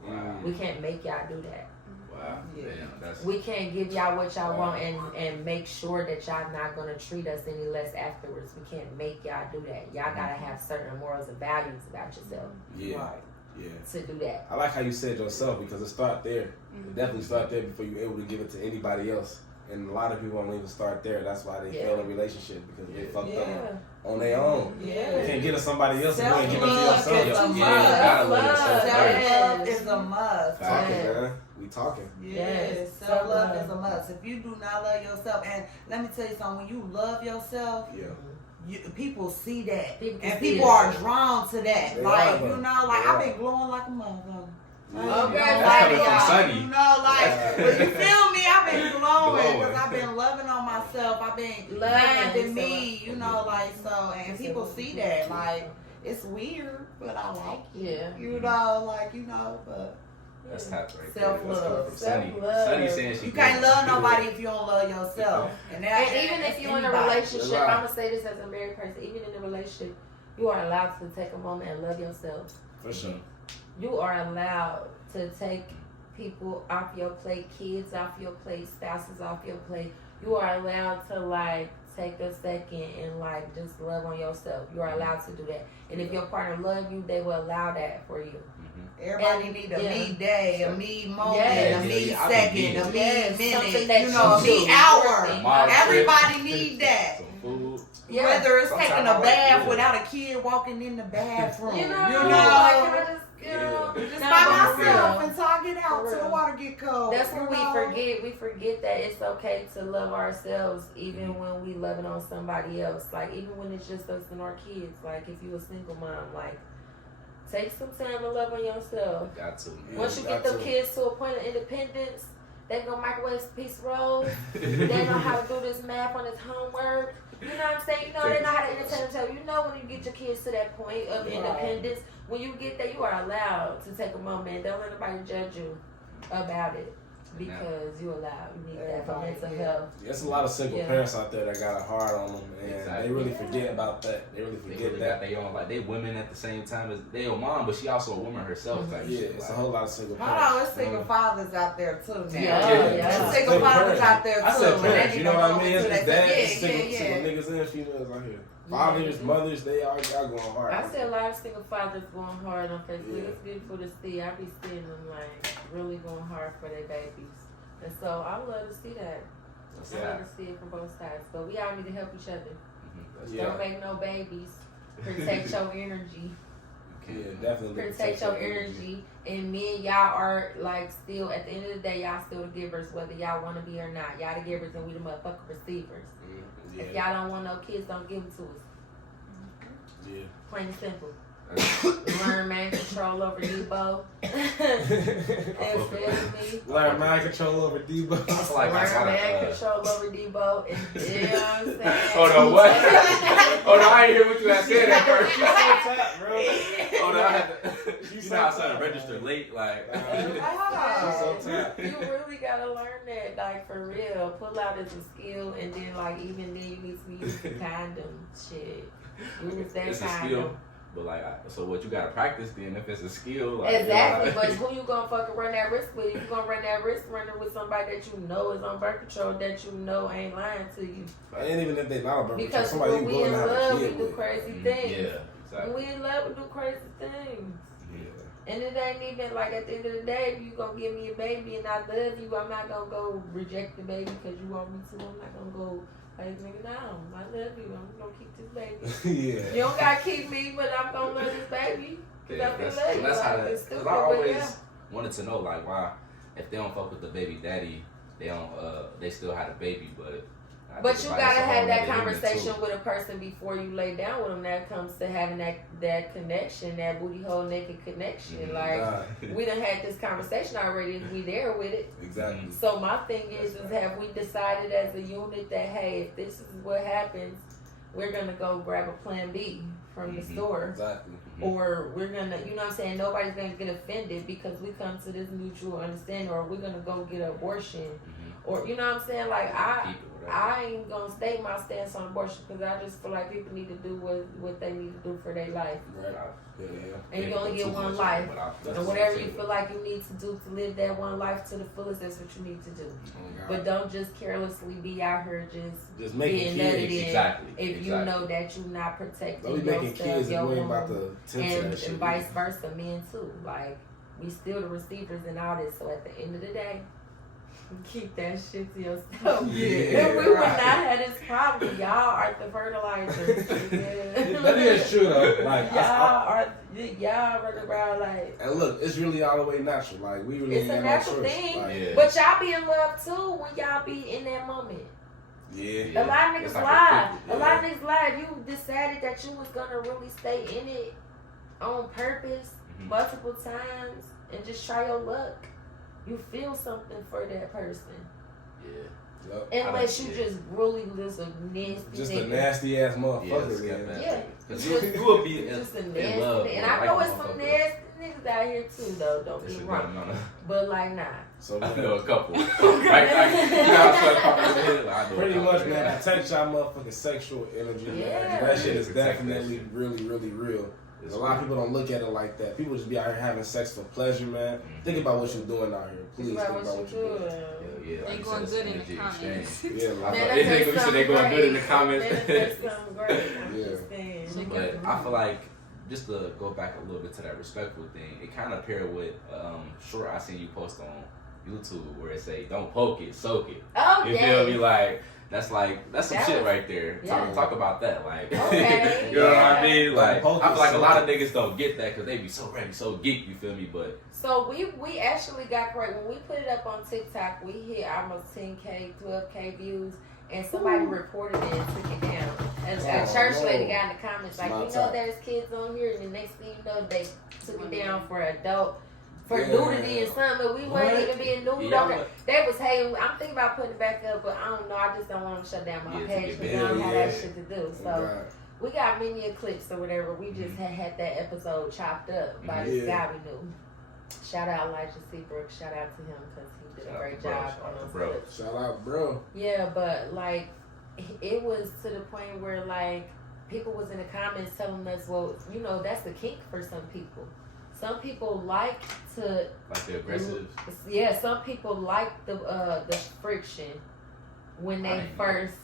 Wow. We can't make y'all do that. Wow. Yeah. Damn, that's We can't give y'all what y'all want and make sure that y'all not gonna treat us any less afterwards. We can't make y'all do that. Y'all gotta have certain morals and values about yourself Yeah. Right. Yeah. to do that. I like how you said yourself, because it start there. It definitely start there before you're able to give it to anybody else. And a lot of people don't even start there. That's why they Yeah. fail in relationships, because they fucked Yeah. up on their own. You Yeah. can't get to somebody else and you ain't give it to Self-love yourself. is a must. Yeah, gotta let yourself Self-love Yes. is a must. Talking, Yes. man. We talking. Yes, Yes. self-love is a must. If you do not love yourself, and let me tell you something, when you love yourself, Yeah. people see that. People can And see people it. are drawn to that. They Like, are, you know, like they I've are. been glowing like a motherfucker. Okay, That's like coming from y'all. Sunny. You know, like, but you feel me? I've been glowing because Glowing. I've been loving on myself. I've been Loving finding me, yourself. you know, like, so, and people see that. Like, it's weird, but I like it. Yeah. You know, like, you know, but That's hot right there. Self-love. That's coming from Sunny. Self-love. Sunny saying she you can't glowing. love nobody if you don't love yourself. And, that, And even if you're in a anybody. relationship, Right. I'm gonna say this as a married person, even in a relationship, you are allowed to take a moment and love yourself. For sure. You are allowed to take people off your plate, kids off your plate, spouses off your plate. You are allowed to like take a second and like just love on yourself. You are allowed to do that. And if your partner love you, they will allow that for you. Everybody And- need a yeah. me day, a me moment, Yes. a me Yeah, I be second, needing a it. me Yes, something minute, that you know, a you me do. hour. Tomorrow Everybody trip. need that. Some food. Yeah. Whether it's Sometimes taking I a like bath it. without a kid walking in the bathroom. You know, you like, know, can I just, you know, just no, by but for myself real. and talk it out For till the real. water get cold. That's what you we know? forget. We forget that it's okay to love ourselves even when we loving on somebody else. Like even when it's just us and our kids. Like if you a single mom, like take some time to love on yourself. Got to. Yeah, Once you get got them to. kids to a point of independence, they gonna microwave a piece of rolls. They know how to do this math on his homework. You know what I'm saying? You know they know how to entertain themselves. You know when you get your kids to that point of Right. independence, when you get there, you are allowed to take a moment. Don't let nobody judge you about it because you allowed. You need that for Everybody, mental yeah. health. There's a lot of single Yeah. parents out there that got it hard on them, and Exactly. they really Yeah. forget about that. They really They forget really that. got their own, like they women at the same time as they a mom, but she also a woman herself. Type Yeah, shit. it's like, a whole lot of single Hold parents. on, there's single fathers out there too now. Yeah, There's single fathers out there too. I said and they parents, need you know to what I go mean? into It's that- dads, yeah, single, yeah, single yeah. niggas and females out here. Fathers, mothers, they all going hard. I see a lot of single fathers going hard on Facebook. Yeah. It's beautiful to see. I be seeing them like really going hard for their babies, and so I love to see that. I Yeah. love to see it from both sides. But we all need to help each other. Yeah. Don't make no babies. Protect your energy. Yeah, definitely. Protect your energy. And men, y'all are like still at the end of the day, y'all still the givers, whether y'all want to be or not. Y'all the givers, and we the motherfucking receivers. Yeah. If y'all don't want no kids, don't give them to us. Yeah. Plain and simple. That's- Learn, man, to control over Debo. Especially. Learn mind control over Debo. I feel like I Learn man gotta. control over Debo. And, you know what I'm saying? Hold on, what? Hold on, I didn't hear what you had said at first. You so tap, bro. Hold on, I had to. You know how something register late, like. Ah, so tap. you really gotta learn that, like for real. Pull out as a skill, and then like even then you need to be using condom shit. Use that It's a condom. skill, but like, so what you gotta practice then if it's a skill? Like, Exactly, you know, but who you gonna fucking run that risk with? You gonna run that risk running with somebody that you know is on birth control, that you know ain't lying to you. And even if they not a birth control, Because somebody when you we going in to have a love, we kid do with. crazy things. Yeah, exactly. When we in love, we do crazy things. Yeah. And it ain't even like at the end of the day, if you gonna give me a baby and I love you, I'm not gonna go reject the baby because you want me to. I'm not gonna go like, nigga, no, I love you. I'm gonna keep this baby. Yeah. You don't gotta keep me, but I'm gonna love this baby. Yeah, that's how that. Because I always wanted to know, like, why if they don't fuck with the baby daddy, they don't. They still had a baby, but. But you gotta have that conversation with a person before you lay down with them. That comes to having that connection, that booty hole naked connection. Mm-hmm. Like we done had this conversation already. Is we there with it? Exactly. So my thing is have we decided as a unit that hey, if this is what happens, we're gonna go grab a plan B from the store. Exactly. Or we're gonna, you know what I'm saying, nobody's gonna get offended because we come to this mutual understanding, or we're gonna go get an abortion. Or, you know what I'm saying, like, I ain't gonna state my stance on abortion because I just feel like people need to do what they need to do for their life. Right. Yeah. And you only get one life. And whatever you feel like you need to do to live that one life to the fullest, that's what you need to do. But don't just carelessly be out here just making being kids. nutted Exactly. if you know that you're not protecting Don't be making yourself, kids your and you ain't woman, about to tend to and that shit. vice versa, men too. Like, we still the receivers and all this. So at the end of the day, keep that shit to yourself. Yeah, If we would not have this problem, y'all are the fertilizers. That is true though. Like y'all run around like. And look, it's really all the way natural. Like we really It's a ain't natural no choice. thing, Like, but y'all be in love too when y'all be in that moment. Yeah. A lot of It's niggas like lie. a A lot of niggas lie. You decided that you was gonna really stay in it on purpose multiple times and just try your luck. You feel something for that person. Yeah. Yep. Unless you just really just a nasty Just nigga. a nasty ass motherfucker. Yeah. Yeah. Because you will be Just a in nasty love. nigga. And I know it's some nasty niggas out here too though, don't get me wrong. No. But like nah. So I man, know a couple. Right? You know how I start popping in the head? Like, I know a pretty couple. much, man, protect y'all motherfucking sexual energy. Yeah. Man. That shit is Protect that definitely shit. really, really real. It's A lot of real. people don't look at it like that. People just be out here having sex for pleasure, man. Think about what you're doing out here. Please think about what you're doing. Yeah, like They you going said, good in it's the energy comments. exchange. Yeah, like, Man, You said they going good in the comments. That's something great. I'm Yeah. just saying. But I feel like, just to go back a little bit to that respectful thing, it kind of paired with short I seen you post on YouTube where it say, don't poke it, soak it. Oh, You feel me? Like, that's some That shit was- right there. yeah. Talk about that. Like, Okay, you know what I yeah. mean? Like, I Poke feel it, like a soak lot it. of niggas don't get that because they be so ready, so geek, you feel me? But So we actually got great. When we put it up on TikTok, we hit almost 10K, 12K views, and somebody reported it and took it down. And a Oh, church no. lady got in the comments like, My you know, time. there's kids on here, and the next thing you know, they took it down for Yeah. nudity and something, but we What? weren't even being nude Yeah, on it. but- They was hating. I'm thinking about putting it back up, but I don't know. I just don't want to shut down my Yeah, to page get because I don't have banned, that yeah. shit to do. So. God. We got many clips or whatever. We just had that episode chopped up by this Yeah. guy we knew. Shout out Elijah Seabrook. Shout out to him because he did Shout a out great to bro. job Shout on out to those bro. clips. Shout out, bro. Yeah, but like it was to the point where like people was in the comments telling us, well, you know, that's the kink for some people. Some people like to, like the aggressive. yeah. Some people like the friction when they Right. first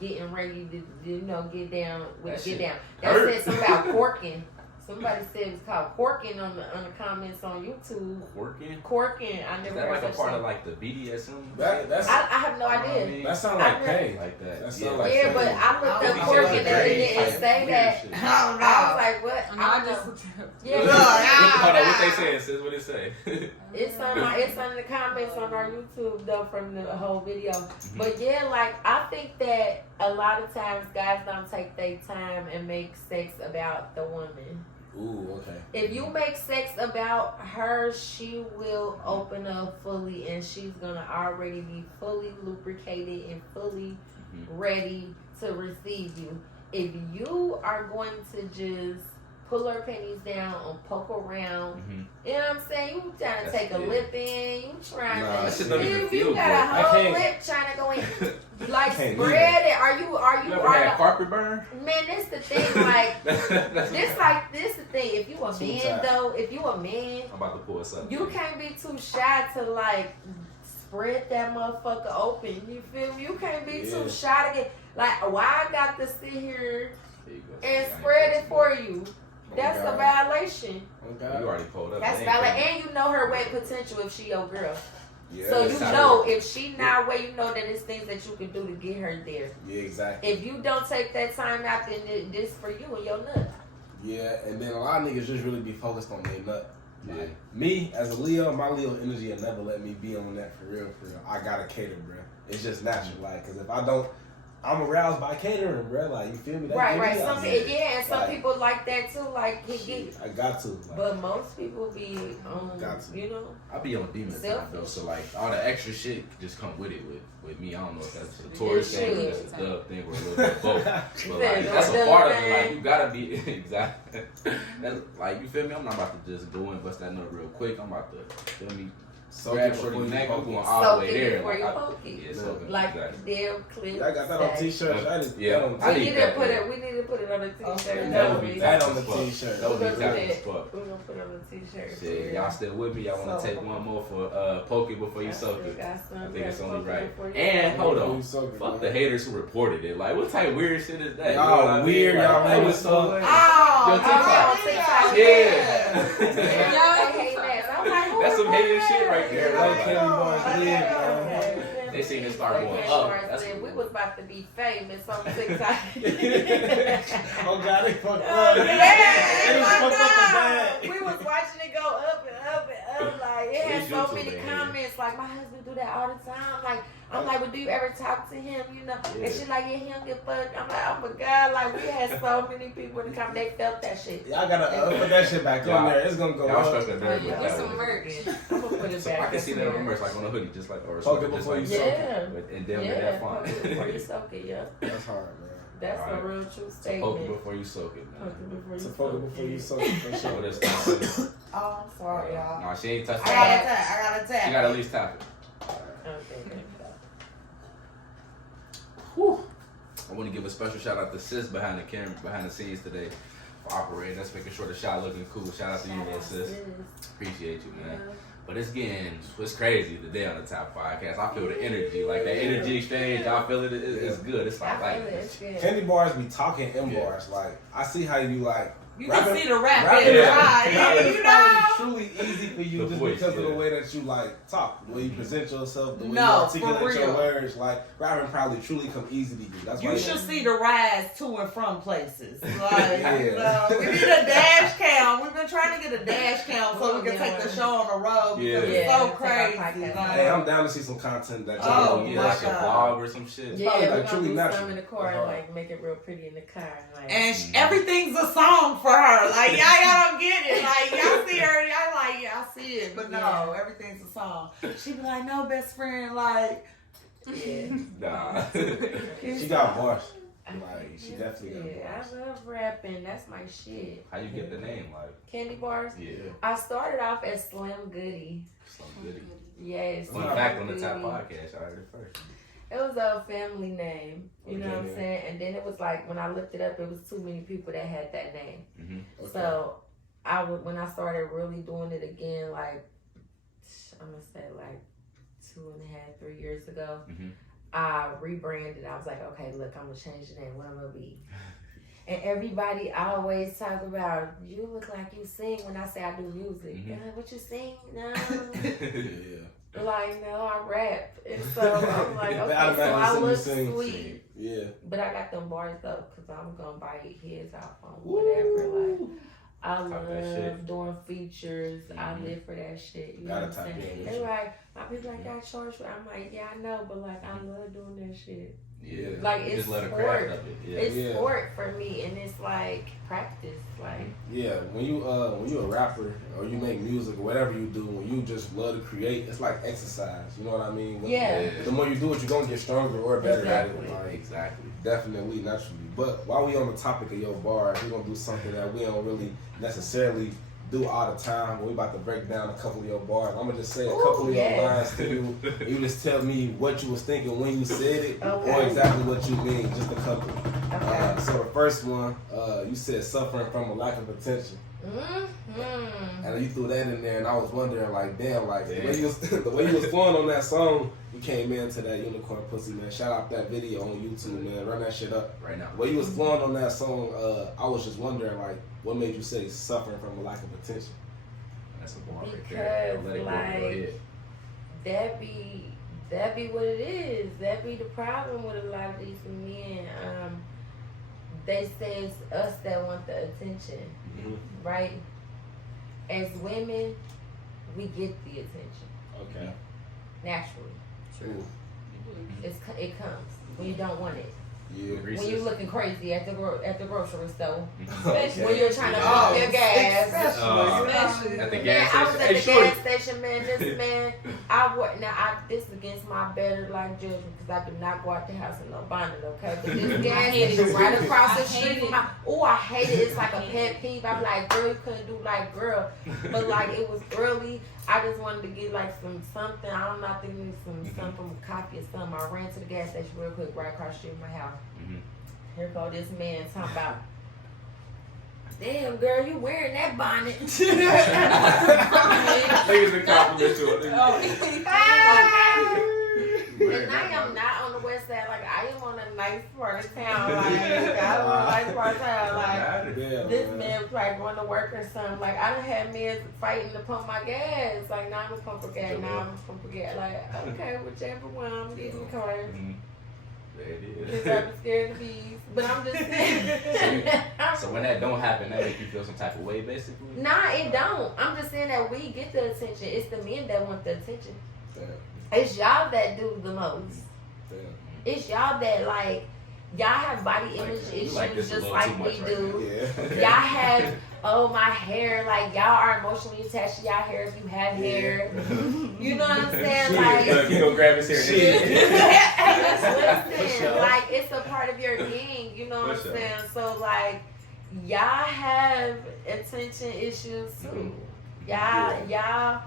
getting ready to, you know, get down with That get shit down. hurt. That said something about corking. Somebody said it was called corking on the comments on YouTube. Working? Corking. I Is never that heard like a such part thing. of like the BDSM? That's I have no idea. that sound I like never- pain. Like that. That Yeah. sound like Yeah, pain. but I looked Oh, up you corking said and like it didn't Like say weird that. shit. I was like, what? And I I don't know. just Yeah, Hold on, what they saying, sis? What it say? It's on the comments on our YouTube though from the whole video. But yeah, like I think that a lot of times guys don't take their time and make sex about the woman. Ooh, okay. If you make sex about her, she will open up fully, and she's gonna already be fully lubricated and fully ready to receive you. If you are going to just pull her panties down and poke around, you know what I'm saying? You trying to take a lip in, you trying to. You got a whole lip trying to go in, like spread it. Are you ever had carpet burn? Man, this the thing. Like this the thing. If you a man though, if you a man, I'm about to pull us up. You can't be too shy to like spread that motherfucker open. You feel me? You can't be too shy to get like. Why I got to sit here and spread it for you? That's a violation. You already pulled up. That's valid, and you know her weight potential if she your girl. Yeah, so you know if she not where you know that it's things that you can do to get her there. Yeah, exactly. If you don't take that time out, then this for you and your nut. Yeah, and then a lot of niggas just really be focused on their nut. Like, me as a Leo, my Leo energy will never let me be on that for real. I gotta cater, bro. It's just natural, like, cause if I don't, I'm aroused by catering, bro. Like, you feel me? That Right. And some people like that too. Like, I got to. Like, but most people be, you know. I be on demon time though, so like all the extra shit just come with it. With me, I don't know if that's a Taurus thing, or just a dub thing, or a little bit of both. But like, that's a part of it. Like, you gotta be exactly. That's, like, you feel me? I'm not about to just go and bust that nut real quick. I'm about to feel me. Grab shorty neck, I'm going all the way there. Before you poke it. Yeah, soaking. Like damn clip. I got that on t-shirts. We need to put it on a t-shirt. That would be that on the t-shirt. That would be tight as fuck. We're gonna put it on the t-shirt. Shit, y'all still with me? Y'all want to take one more for poke it before you soak it? I think it's only right. And hold on, fuck the haters who reported it. Like, what type of weird shit is that? Y'all weird. Y'all made it so. That's some hating shit right there. Like, they seen it start going up. We was about to be famous on TikTok. Oh God, they fucked up. We was watching it go up and up and up. Like, it had so many comments. Like, my husband do that all the time. I'm like, well, do you ever talk to him? You know, and she's like, yeah, he don't get fucked. I'm like, oh my God, like, we had so many people in the comments. They felt that shit. Y'all gotta put that shit back on there. It's gonna go up. Get some merch. I'm gonna put it back. I can see that on merch, like on a hoodie, just like, or poke it before you soak it. And then with that font. Poke it before you soak it, yeah. That's hard, man. That's a real true statement. Poke it before you soak it, man. Poke it before you soak it, for sure. What is that? Oh, I'm sorry, y'all. No, she ain't touched it. I gotta tap. You gotta at least tap it. Okay. Whew. I want to give a special shout out to Sis behind the camera, behind the scenes today for operating. That's making sure the shot looking cool. Shout out to you, little sis. Appreciate you, man. But it's crazy today on the Top 5 Cast. I feel the energy, like that energy exchange. I feel it's good. It's like Candy Barz be talking in bars. Like, I see how you like. You can see the rap in the Rapping is you probably know? truly easy for you just because of the way that you like talk, the way you present yourself, the way you No, articulate your words. Like, rapping probably truly come easy to you. That's why you should see the rise to and from places. Like, you know, we need a dash cam. We've been trying to get a dash cam so we can take the show on the road because it's so crazy. Hey, I'm down to see some content that like a vlog or some shit. Yeah, like we're truly gonna do natural. some in the car and like make it real pretty in the car. Like, And everything's a song for her. Like, y'all don't get it. Like, y'all see her, y'all like, y'all see it. But no, everything's a song. She be like, no, best friend, like. yeah. Nah. she got bars. Like, she definitely got bars. I love rapping. That's my shit. How you get the name? Like, Candy Barz? Yeah. I started off as Slim Goody. Slim Goody. Yes. Fun fact on the Top Podcast, I heard it first. It was a family name, you know what I'm saying? And then it was like, when I looked it up, it was too many people that had that name. Mm-hmm. Okay. So, when I started really doing it again, like, I'm going to say like 2.5, 3 years ago, I rebranded. I was like, okay, look, I'm going to change the name. What I'm going to be? And everybody always talk about, you look like you sing when I say I do music. What you sing? No. Like, no, I rap. And so I'm like, okay, so I look sweet. Yeah. But I got them bars though, because I'm going to buy his album, whatever. Like, I love doing features. I live for that shit. You know what I'm saying? They're like, my people like, I charge for it. I'm like, yeah, I know, but like, I love doing that shit. Yeah. Like it's just let her sport. craft of it. Yeah. It's sport for me, and it's like practice. Like Yeah, when you a rapper or you make music or whatever you do, when you just love to create, it's like exercise. You know what I mean? Yeah. The more you do it, you're gonna get stronger or better at it. Like, Exactly. definitely, naturally. But while we on the topic of your bars, we're gonna do something that we don't really necessarily do all the time. We about to break down a couple of your bars. I'm gonna just say a couple of your lines to you. You just tell me what you was thinking when you said it, or exactly what you mean. Just a couple. okay. So the first one, you said suffering from a lack of attention. And you threw that in there, and I was wondering, like, damn, like the way you was flowing on that song, you came into that unicorn pussy, man. Shout out that video on YouTube, man. Run that shit up right now. The way you was flowing on that song, I was just wondering, like, what made you say suffering from a lack of attention? That's a bar right there. Because Let it go like that be what it is. That be the problem with a lot of these men. They say it's us that want the attention, right? As women, we get the attention. Okay. Naturally. True. It comes when you don't want it. Yeah. When you're looking crazy at the grocery store. Okay. When you're trying to pump your gas. Especially. At the Man, gas I was station. at Hey, the shorty. gas station, man. This man, this is against my better like judgment because I do not go out the house in no bonnet, okay? But this gas station right across the street from my, I hate it. It's like a pet peeve. I'm like, girl, you couldn't do like girl, but like it was early. I just wanted to get like something. I don't know. I think it was something from a coffee or something. I ran to the gas station real quick right across the street from my house. Here go this man talking about, damn girl, you wearing that bonnet. Niggas a compliment to it. And I am not on the west side. Like I am on a nice part of town. Like I'm on a nice part of town. Like this man was like going to work or something. Like I done had men fighting to pump my gas. Like now I'm a pump for gas. Now I'm a pump for gas. Like okay, whichever one I'm getting the car. There it Because is. I'm scared of bees. But I'm just saying. So when that don't happen, that make you feel some type of way, basically? Nah, it don't. I'm just saying that we get the attention. It's the men that want the attention. Damn. It's y'all that do the most. Damn. It's y'all that like, y'all have body image issues like this a just little like too much we right do. Yeah. Okay. Y'all have, my hair, like y'all are emotionally attached to y'all hair if you have hair. You know what I'm saying? Like, You gonna grab his hair. listen, like it's a part of your being, you know what I'm saying? So like, y'all have attention issues too. Y'all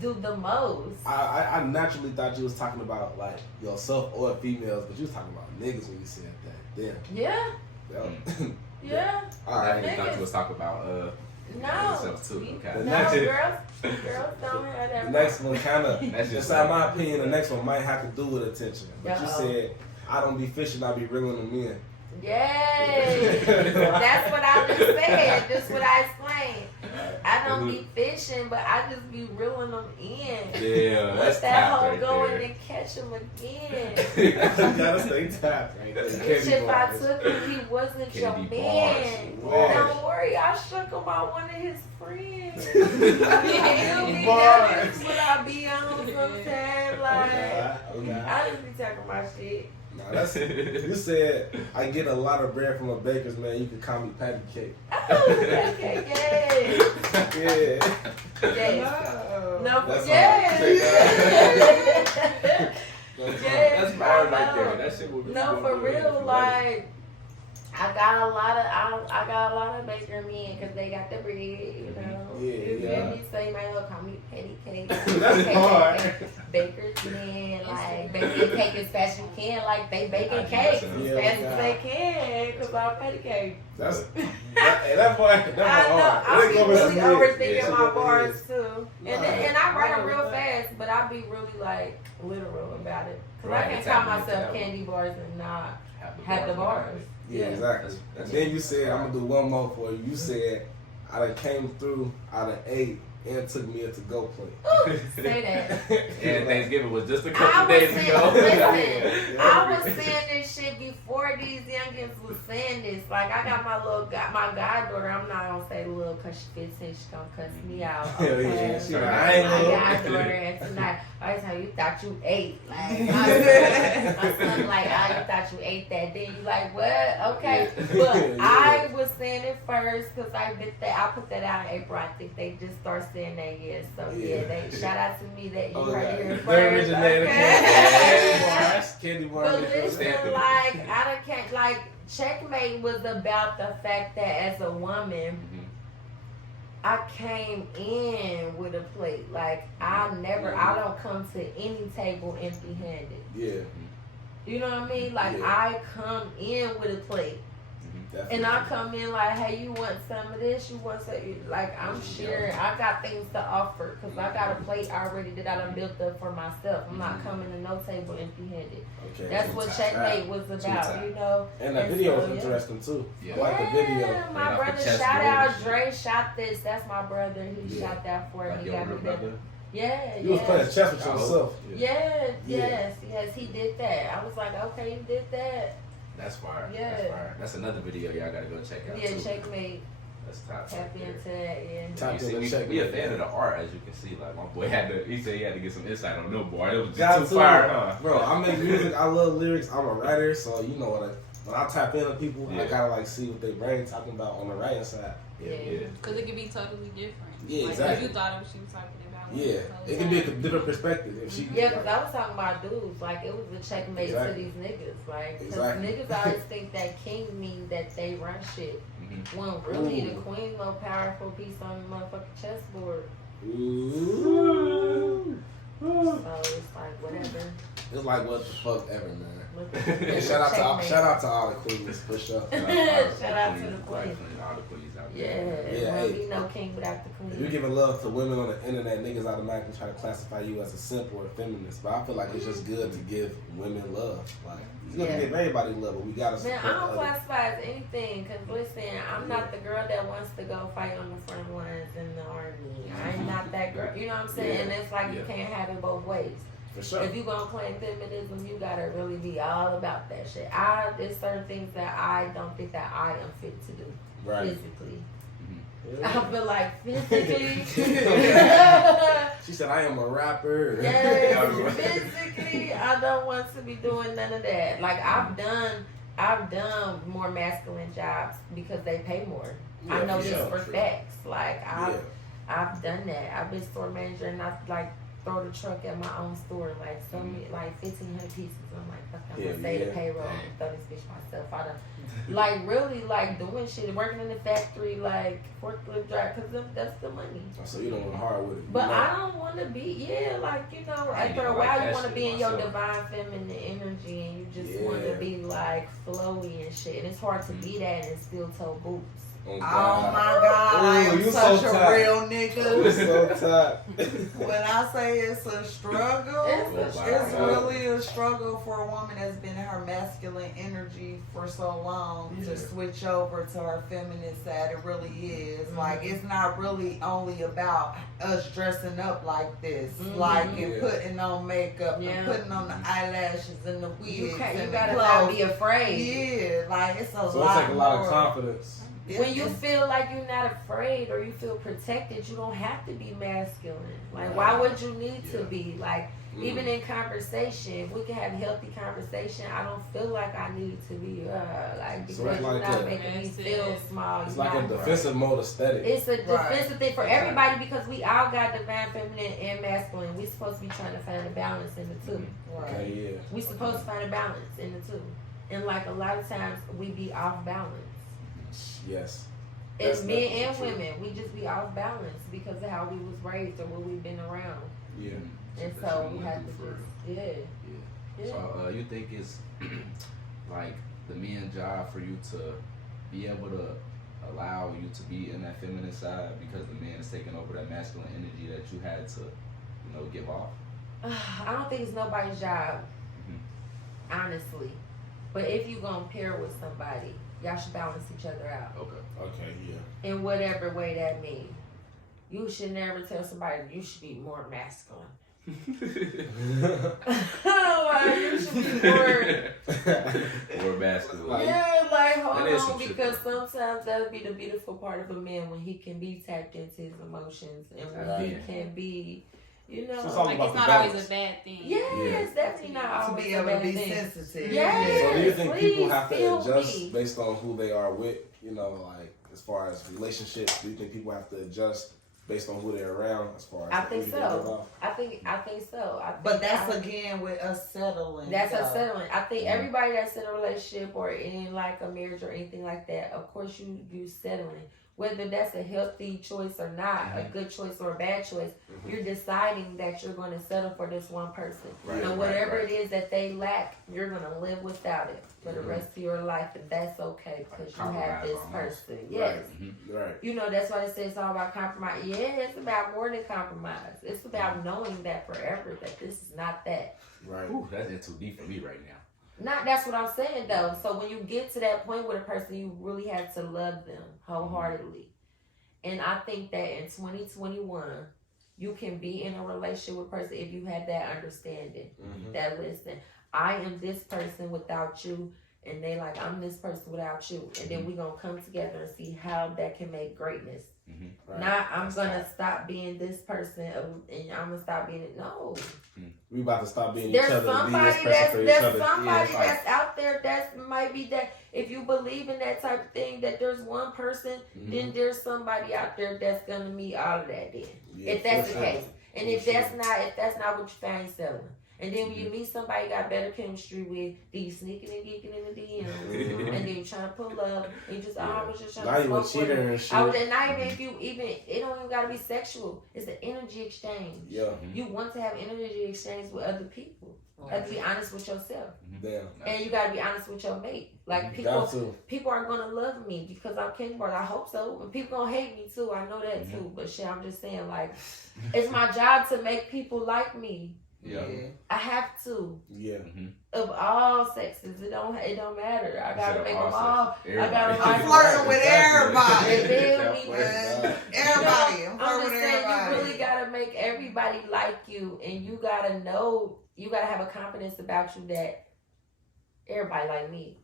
do the most. I naturally thought you was talking about like yourself or females, but you was talking about niggas when you said that. Damn. Yeah. Yeah. All I right. thought you was talking about No. yourself too. Okay. The No, next- girls don't have The that. next one kind of, That's just inside my opinion, the next one might have to do with attention. But you Uh-oh. said, I don't be fishing, I be reeling them in. Yay! That's what I just said. That's what I explained. I don't be fishing, but I just be reeling them in. Yeah, that's Let that tapped hoe right go there. and then catch him again. You gotta stay tapped right there. Bitch, if I took him, he wasn't your Candy man. bars. Don't worry, I shook him out one of his friends. Bars. That's what I be on sometimes. Like, Okay. I just be talking about shit. Nah, that's, you said, I get a lot of bread from a baker's man, you can call me patty cake. Oh, okay, yay. Yeah. Yes. No, That's yes. That's bars right there. That shit would be No, for real, like I got a lot of baker men because they got the bread, you know. Yeah. So you might as well call me patty cake. That's hard. Bakers men, like baking cake as fast as you can, like they baking cakes as Yeah, fast yeah. as they can, cause I'm patty cake. That boy I know, hard. I be really overthinking Yeah, my she bars too. And I write them real Nah. fast, but I be really like literal about it. Cause Right, I can't exactly. call myself candy bars and not have the bars. Yeah, exactly. And then you said, I'm gonna do one more for you. You said, I done came through, I done ate, and took me a to-go plate. Say that. And Thanksgiving was just a I couple was days saying, ago. listen, I was saying this shit before these youngins was saying this. Like, I got my goddaughter. I'm not gonna say little because she 15. She gonna cuss me out. Hell yeah, she My right. goddaughter, and tonight, I was like, you thought you ate. Like, my son like, you thought you ate that. Then you like, what? Okay. But I was saying it first because I did that. I put that out in April. I think they just start saying that, So, they shout out to me that you heard it here first. Candy bar. But listen, like, Checkmate was about the fact that as a woman, I came in with a plate. Like, I don't come to any table empty-handed. Yeah. You know what I mean? Like, I come in with a plate. Definitely. And I come in like, hey, you want some of this? You want some? Like, I'm sharing. I got things to offer because I got a plate already that I done built up for myself. I'm not coming to no table empty-handed. Okay. That's what Checkmate was about, you know. And that video was interesting too. Yeah. I like the video. My brother, shout out Dre, shot this. That's my brother. He shot that for Like me. your older brother? Yeah, You was playing chess with yourself. Yes, he did that. I was like, okay, you did that. That's fire. Yeah. That's fire. That's another video y'all gotta go check out. Yeah, too. Checkmate. That's top. Tap right into there. that, yeah. Tap You see, into we Checkmate. be a fan of the art, as you can see. Like, my boy he said he had to get some insight on no boy. It was just Got too to, fire, huh? Bro, I make music. I love lyrics. I'm a writer, so you know what? When I tap into people, I gotta like see what they brain talking about on the writing side. Yeah. Because it could be totally different. Yeah, like, exactly. You thought she was talking about. Yeah, it could be a different perspective if she. Yeah, because I was talking about dudes. Like, it was a checkmate Exactly. to these niggas. Like, because Exactly. niggas always think that king means that they run shit. When really the queen more powerful piece on the motherfucking chessboard. Ooh. So it's like, whatever. It's like what the fuck ever, man. Look at And shout out to all the queens for sure. Shout out to the queen. All the queens out Yeah, there. Yeah, well, hey. be no king without the If you're queen. giving love to women on the internet, niggas automatically try to classify you as a simp or a feminist. But I feel like it's just good to give women love. Like, it's good to give everybody love, but we gotta support Man, I don't others. classify as anything, because listen, I'm not the girl that wants to go fight on the front lines in the army. I'm not that girl. You know what I'm saying? Yeah. And it's like you can't have it both ways. For sure. If you gonna claim feminism, you gotta really be all about that shit. There's certain things that I don't think that I am fit to do physically. Yeah. I feel like physically. She said, I am a rapper. Yes, physically, I don't want to be doing none of that. Like, I've done more masculine jobs because they pay more. Yeah, I know for this sure, for sure. facts. Like, I've done that. I've been store manager and I've like throw the truck at my own store, like so many, like 1,500 pieces. I'm like, fuck, I'm gonna say the payroll and throw this bitch myself. I done, like, really, like, doing shit, working in the factory, like, forklift drive, because that's the money. So you don't want hard with it. But I don't want to be, like, you know, after a while you want to be in your divine feminine energy and you just want to be, like, flowy and shit. And it's hard to be that and still toe boots. Oh my God, I am you such so a tight. real nigga. You're so tight. When I say it's a struggle, It's it's really a struggle for a woman that's been in her masculine energy for so long to switch over to her feminine side. It really is. Like, it's not really only about us dressing up like this, like, and putting on makeup and putting on the eyelashes and the wigs You and gotta the not clothes. be afraid. Yeah, like, it's a So lot it takes a lot more. of confidence. When you feel like you're not afraid or you feel protected, you don't have to be masculine. Like, why would you need to be? Like, even in conversation, if we can have healthy conversation, I don't feel like I need to be, like, because So it's you're like not a- making me feel small. It's you're like a not- defensive mode aesthetic. It's a defensive thing for everybody because we all got divine feminine and masculine. We're supposed to be trying to find a balance in the two. Okay, yeah. We're supposed to find a balance in the two. And, like, a lot of times we be off balance. Yes. It's That's men definitely and true. women. We just be off balance because of how we was raised or what we've been around. Yeah. And That's so what we we have do to for just, yeah. So you think it's like the man's job for you to be able to allow you to be in that feminine side because the man is taking over that masculine energy that you had to, give off? I don't think it's nobody's job, honestly. But if you gonna pair with somebody, y'all should balance each other out. Okay. Okay, yeah. In whatever way that means. you should never tell somebody you should be more masculine. Like, you should be more masculine. Yeah, like hold That is on, some shit, because though. sometimes that'll be the beautiful part of a man when he can be tapped into his emotions and when he can be, you know, So it's all Like about it's the not balance. always a bad thing. yeah, it's definitely not To always be a able to bad be thing. sensitive. Yes. So do you think people please have to feel adjust me. based on who they are with? You know, like as far as relationships, do you think people have to adjust based on who they're around? As far as I think everything so. involved? I think so. But that's again with us settling. That's though. a settling. I think everybody that's in a relationship or in like a marriage or anything like that, of course you settling. Whether that's a healthy choice or not, a good choice or a bad choice, you're deciding that you're going to settle for this one person. Right, And whatever it is that they lack, you're going to live without it for the rest of your life. And that's okay because you have this person. Yes. Right. You know, that's why they say it's all about compromise. Yeah, it's about more than compromise. It's about knowing that forever, that this is not that. Right. Ooh, that's in too deep for me right now. That's what I'm saying though. So when you get to that point with a person, you really have to love them wholeheartedly. And I think that in 2021, you can be in a relationship with a person if you have that understanding. That listen, I am this person without you, and they like I'm this person without you, and then we gonna come together and see how that can make greatness. Right. Not I'm gonna stop being this person and I'm gonna stop being it. No. We about to stop being There's each other and be somebody this person for each other. there's somebody it's like- that's out there that might be that. If you believe in that type of thing, that there's one person, then there's somebody out there that's gonna meet all of that. Then, Yeah, if that's for the sure. case, and For if sure. that's not what you find selling, and then when you meet somebody you got better chemistry with, then you sneaking and geeking in the DM, and then you trying to pull up, and you just I was just trying Now to you a smoke with cheater her. and shit. And not even if you it don't even gotta be sexual. It's an energy exchange. Yeah. You want to have energy exchange with other people. You have to be honest with yourself. Damn. And you gotta be honest with your mate. Like Got to. people are gonna love me because I'm Kenbard. I hope so. And people gonna hate me too. I know that too. But shit, I'm just saying, like, it's my job to make people like me. Yeah. I have to. Yeah. Of all sexes, it don't matter. I gotta Said make all them all. sexes. I gotta I'm like flirting with Exactly. everybody. You feel me? Man, You everybody. know, I'm I'm flirting just with saying, everybody. you really gotta make everybody like you, and you gotta know, you gotta have a confidence about you that everybody like me,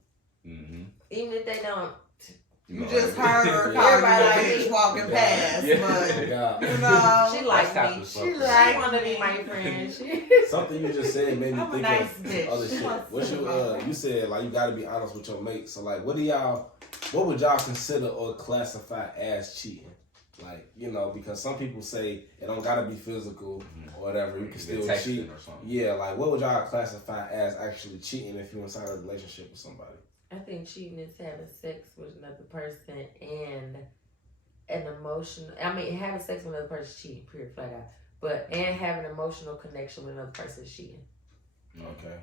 even if they don't. You just heard her Yeah. call you Everybody a like bitch me. walking past, Yeah. but God. you know, She likes That's me. type of She stuff. wanna be my friend. Something you just said made me I'm a think nice of bitch. other She shit. wants What to you said like you got to be honest with your mate. So like, what would y'all consider or classify as cheating? Like, you know, because some people say it don't gotta be physical or whatever. You can still cheat. Or something. Yeah, like what would y'all classify as actually cheating if you're inside a relationship with somebody? I think cheating is having sex with another person and an emotional. I mean, having sex with another person is cheating, period, flat out. But and having an emotional connection with another person is cheating. Okay.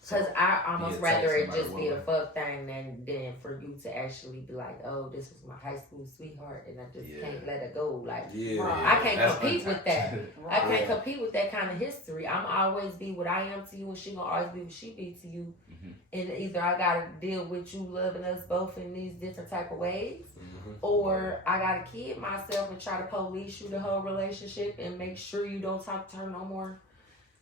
Because I almost Yeah, rather it text just somebody be a one fuck thing than for you to actually be like, oh, this was my high school sweetheart and I just can't let it go. Like, Yeah. I can't That's compete with that. I can't Yeah. compete with that kind of history. I'm always be what I am to you, and she gonna always be what she be to you. And either I gotta deal with you loving us both in these different type of ways, or I gotta kid myself and try to police you the whole relationship and make sure you don't talk to her no more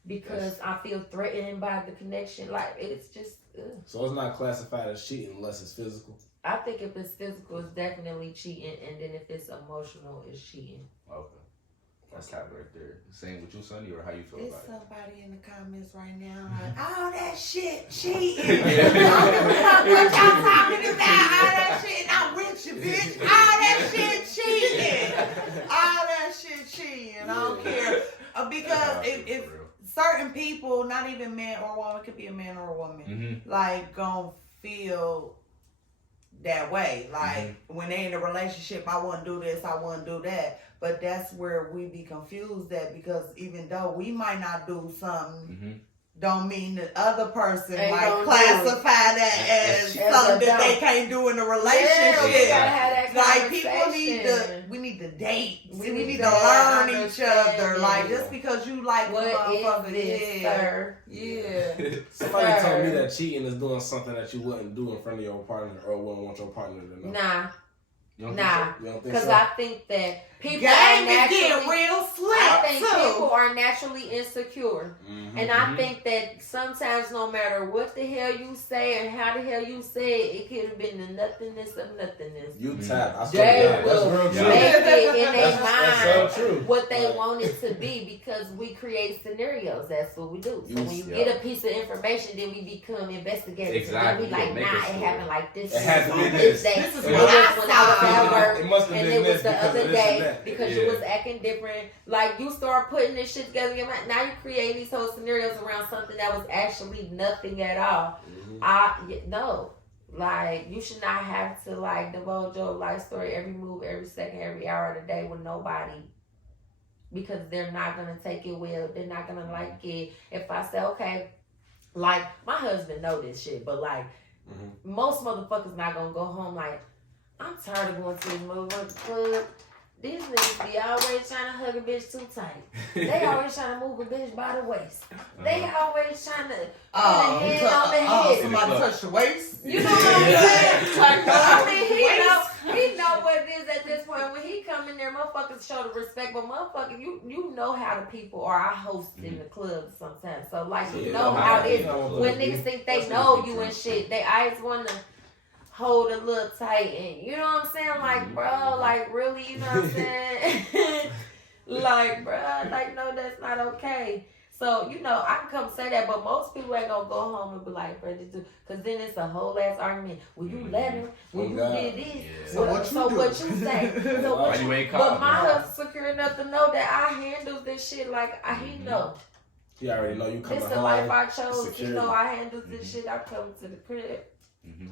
because I feel threatened by the connection. Like, it's just. So it's not classified as cheating unless it's physical. I think if it's physical, it's definitely cheating, and then if it's emotional, it's cheating. Okay. That's top right there. Same with you, Sonny, or how you feel there's about it? somebody in the comments right now like, all that shit cheating. Yeah. I don't give a fuck what y'all talking about. All that shit, not with you, bitch. All that shit cheating. All that shit cheating. I don't care. Because if certain people, not even man or woman, it could be a man or a woman, like gonna feel that way. Like when they in a relationship, I wouldn't do this, I wouldn't do that. But that's where we be confused at, because even though we might not do something, don't mean the other person might classify that as something that they can't do in a relationship. Yeah, we gotta have that Like we need to date. We need to learn each other. Like just because you like what motherfucker, is this, sir? Yeah. Somebody told me that cheating is doing something that you wouldn't do in front of your partner or wouldn't want your partner to know. Nah. Nah, You don't think because so? I think that people Game are is getting naturally. real slick I think too. people are naturally insecure. And I think that sometimes no matter what the hell you say and how the hell you say it, it could have been the nothingness of nothingness. You tap. I They swear to God. That's will real true. make it in their That's so mind true. what they Like- want it to be because we create scenarios. That's what we do. So when you Yeah. get a piece of information, then we become investigators. Exactly. And then we like, Make nah, a it story. happened like this. It had to be this this. day. This is It what was I when I was saw. at work. It must have And been it was this the because other of this and day that. because Yeah. you was acting different. Like you start putting this shit together in your mind. Now you create these whole scenarios around something that was actually nothing at all. No. Like you should not have to like divulge your life story every move, every second, every hour of the day with nobody. Because they're not gonna take it well. They're not gonna like it. If I say, okay, like my husband know this shit, but like most motherfuckers not gonna go home like, I'm tired of going to this motherfucking club. These niggas be always trying to hug a bitch too tight. They always trying to move a bitch by the waist. They always trying to put a hand on the head. Somebody touched the waist. You know what I'm saying? I mean, he know what it is at this point. When he come in there, motherfuckers show the respect, but motherfuckers, you know how the people are. I host in the clubs sometimes, so like you know how it is. When niggas think they know you and shit, they always want to hold a little tight, and you know what I'm saying? Like, bro, like really, you know what I'm saying? Like, bro, like no, that's not okay. So, you know, I can come say that, but most people ain't gonna go home and be like, bro, because then it's a whole ass argument. Well, you let him. Well, you did this. Yeah. So what you say? So Why what you ain't but called? my husband's secure enough to know that I handle this shit like he know. You already know you coming This the home. life I chose. security. You know, I handle this shit. I come to the crib.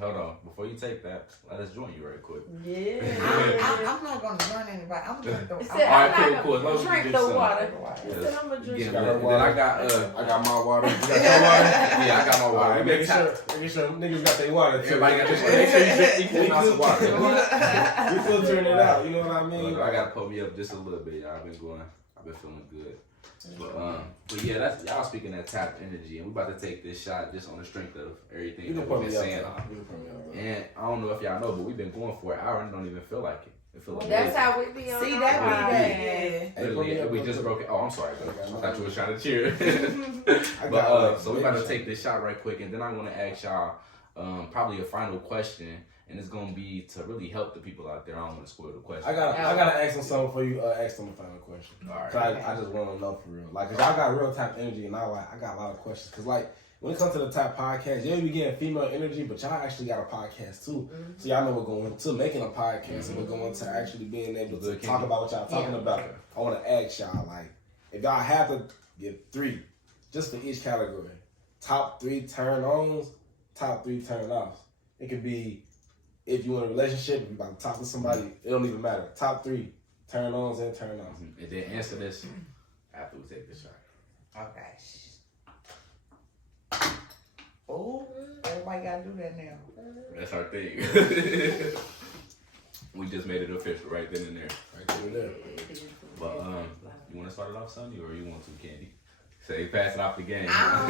Hold on. Before you take that, let us join you right quick. Yeah. I'm not gonna join anybody. I'm gonna He go. said, Alright, I'm cool, not cool. As long gonna as you drink get the some. water. Yeah. He said, I'm gonna drink Yeah, got the her and water. then I got I got my water. You got your water? yeah, I got my water. Alright, We been making sure niggas got their water too. Everybody got this. Make sure you drink equal amounts of water. We filtering it out, you know what I mean? Look, I gotta pump me up just a little bit, y'all. I've been feeling good. But yeah, that's y'all speaking that tap energy, and we about to take this shot just on the strength of everything You can that put we've me been up. saying. You can put me up. And I don't know if y'all know, but we've been going for an hour and it don't even feel like it. It feels like That's how we be on See our that be podcast. that. Hey, put me literally, up, we put just me broke it. Oh, I'm sorry, bro. I thought you was trying to cheer. I But got like so we about to maybe take this shot right quick, and then I want to ask y'all probably a final question, and it's gonna be to really help the people out there. I don't want to spoil the question. I gotta ask them something before you ask them the final question. All right. 'Cause I just want to know for real. Like, cause y'all got real tap energy, and I got a lot of questions. Cause like when it comes to the tap podcast, yeah, we getting female energy, but y'all actually got a podcast too. So y'all know we're going to making a podcast, and we're going to actually being able to talk about what y'all talking about. I want to ask y'all, like, if y'all have to give 3, just for each category, top 3 turn-ons, top 3 turn-offs. It could be if you in a relationship, if you about to talk to somebody, it don't even matter. Top 3 turn-ons and turn-offs. And then answer this after we take this shot. Okay. Oh, everybody gotta do that now. That's our thing. We just made it official right then and there. Right there. But you want to start it off, Sonny, or you want to, Candy? Say pass it off the game. I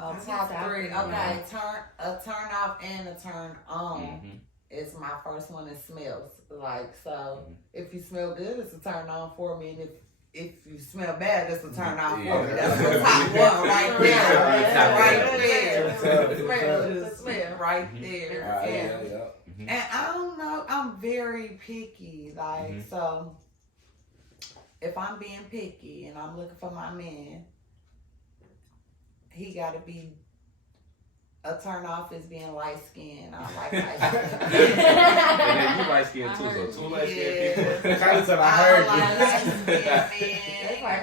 don't know. Top 3. Okay, a turn off and a turn on. It's my first one. It smells like so. If you smell good, it's a turn on for me, and if you smell bad, it's a turn off for me. That's the top one right there. Right there. Yeah. And I don't know, I'm very picky. Like, so if I'm being picky and I'm looking for my man, he got to be a turn off is being light skinned. I like light skinned. And then you light skinned too, so 2 light skinned people. Kind of said I I heard like you. light skinned That's why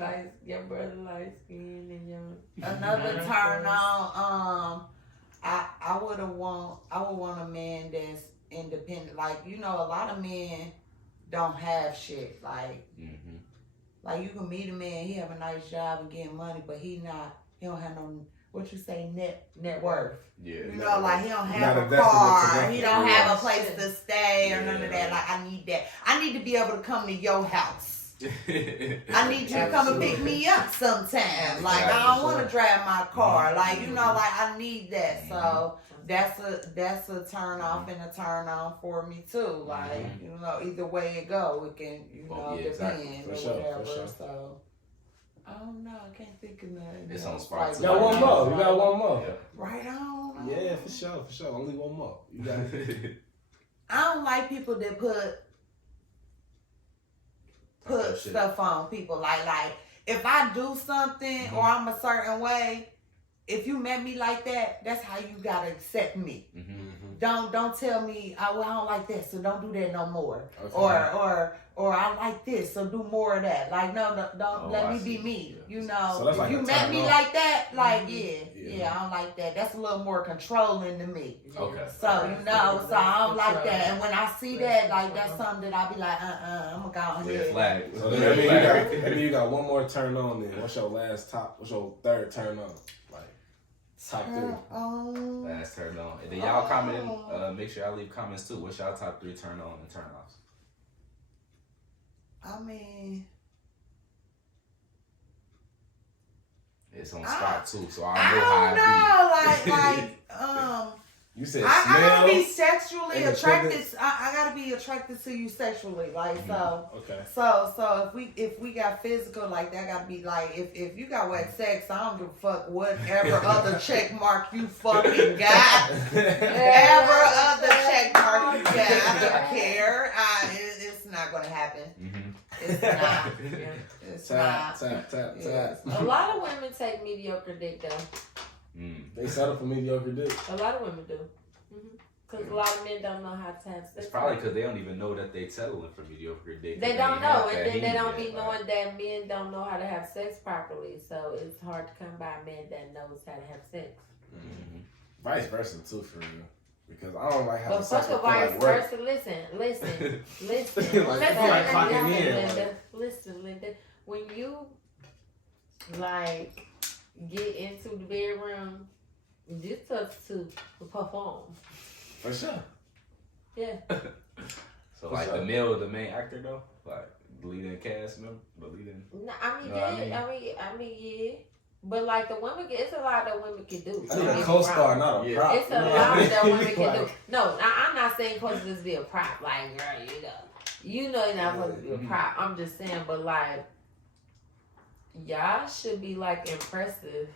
men. your brother light skin and your Another turn on, I would want a man that's independent. Like, you know, a lot of men don't have shit. Like you can meet a man, he have a nice job and getting money, but he don't have no, what you say, net worth. Yeah. You know, like he don't have Not a invested car, into he nothing. don't have a place to stay or none of Yeah. that. Like, I need that. I need to be able to come to your house. I need you to come and pick me up sometime. Like, I don't want to drive my car. Like, you know, like, I need that. So that's a turn off and a turn on for me too. Like, you know, either way it go, it can, you know, depend or whatever. So I don't know. I can't think of nothing. It's on spot. You got one more. You got one more. Right on. Yeah, for sure. Only one more. You got it. I don't like people that put stuff on people. Like if I do something or I'm a certain way, if you met me like that, that's how you gotta accept me. Don't tell me, oh, well, I don't like this, so don't do that no more. Okay. Or I like this, so do more of that. Like, no, don't let me be me. Yeah. You know, so if like you met me like that, like, yeah, I don't like that. That's a little more controlling to me. Okay. So, you know, so I don't like that. And when I see that, like, that's something that I be like, I'm going to go on here. Flag. So maybe you got one more turn on then. What's your third turn on? Like, top 3. Last turn on. And then y'all comment in, make sure y'all leave comments too. What's y'all top 3 turn on and turn offs? I mean, it's on spot too, so I know how it be. You said I gotta be sexually attracted. I gotta be attracted to you sexually, like so. Okay. So if we got physical like that, gotta be like if you got wet sex, I don't give a fuck whatever other check mark you fucking got. Whatever other check mark you got, I don't care. It's not gonna happen. It's not. It's not. A lot of women take mediocre dick though. They settle for mediocre dick. A lot of women do. Because a lot of men don't know how to have sex. It's probably because they don't even know that they settling for mediocre dick. They don't know, and then they don't be knowing that men don't know how to have sex properly. So it's hard to come by a man that knows how to have sex. Vice versa too, for real. Because I don't like having sex. But fuck vice versa. Listen, Linda. When you like get into the bedroom, this sucks to perform. For sure. Yeah. So like the main actor though, like the leading cast member, the leading. No, I mean, yeah. But like the women, it's a lot that women can do. I need a co-star, not a prop. It's a lot that women can do. No, I'm not saying supposed to just be a prop. Like, girl, you know you're not supposed to be a prop. I'm just saying, but like, y'all should be like impressive.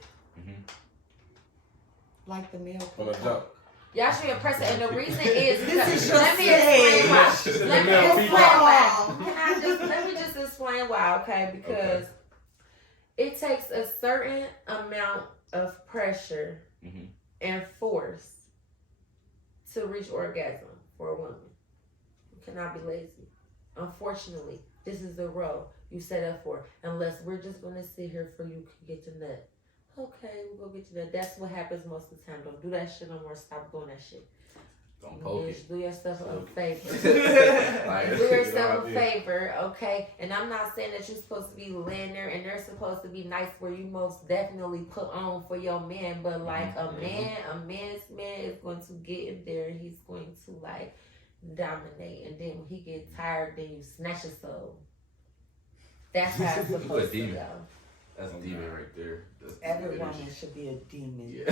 Like the male. From a jump. Y'all should be impressive, and the reason is let me explain why. Let me just explain why, okay? Because it takes a certain amount of pressure and force to reach orgasm for a woman. You cannot be lazy. Unfortunately, this is the role you set up for. Unless we're just going to sit here for you to get your nut. Okay, we'll go get you that. That's what happens most of the time. Don't do that shit no more. Stop doing that shit. Don't poke it. Do yourself a favor. Do yourself a favor, okay? And I'm not saying that you're supposed to be laying there and they're supposed to be nice where you most definitely put on for your man. But like a man's man is going to get in there and he's going to like dominate. And then when he gets tired, then you snatch his soul. That's how it's supposed to go. That's a demon right there. Every woman should be a demon. Yeah.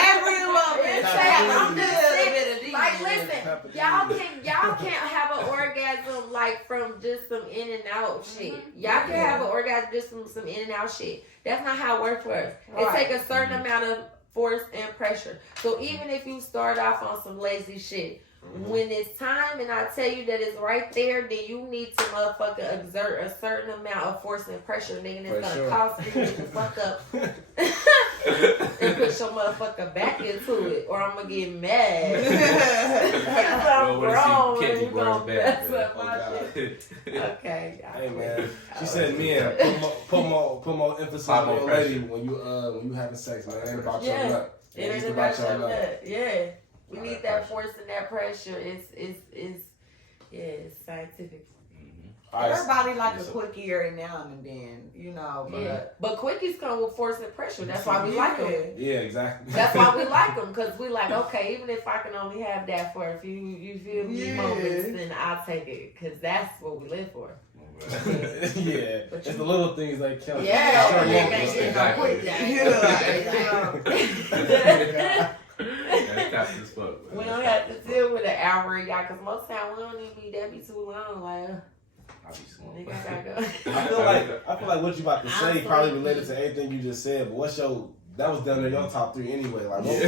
Every woman. I'm just saying, like, listen, y'all can't have an orgasm like from just some in and out shit. Y'all can have an orgasm just from some in and out shit. That's not how it works for us. It takes a certain amount of force and pressure. So even if you start off on some lazy shit, when it's time and I tell you that it's right there, then you need to motherfucker exert a certain amount of force and pressure, nigga, and it's gonna cost you to fuck up and put your motherfucker back into it, or I'm gonna get mad. Because I'm grown and you gonna mess up my shit. Okay. Hey man, she said men put more emphasis on your lady when you having sex, man. It ain't about your nut. It ain't about your nut. Yeah. We need that force and that pressure. It's scientific. Everybody like a quickie every now and then, you know. But quickies come with force and pressure. That's why we like them. Yeah, exactly. That's why we like them, because we like, okay, even if I can only have that for a few moments, then I'll take it, because that's what we live for. Yeah, it's the little things that count. Yeah, we don't have to deal with an hour, y'all, because most times we don't even be that be too long. Like, I'll be slow. nigga, I gotta go. I feel like what you about to say probably related to everything you just said. But what's your that was down there your top 3 anyway? Like, what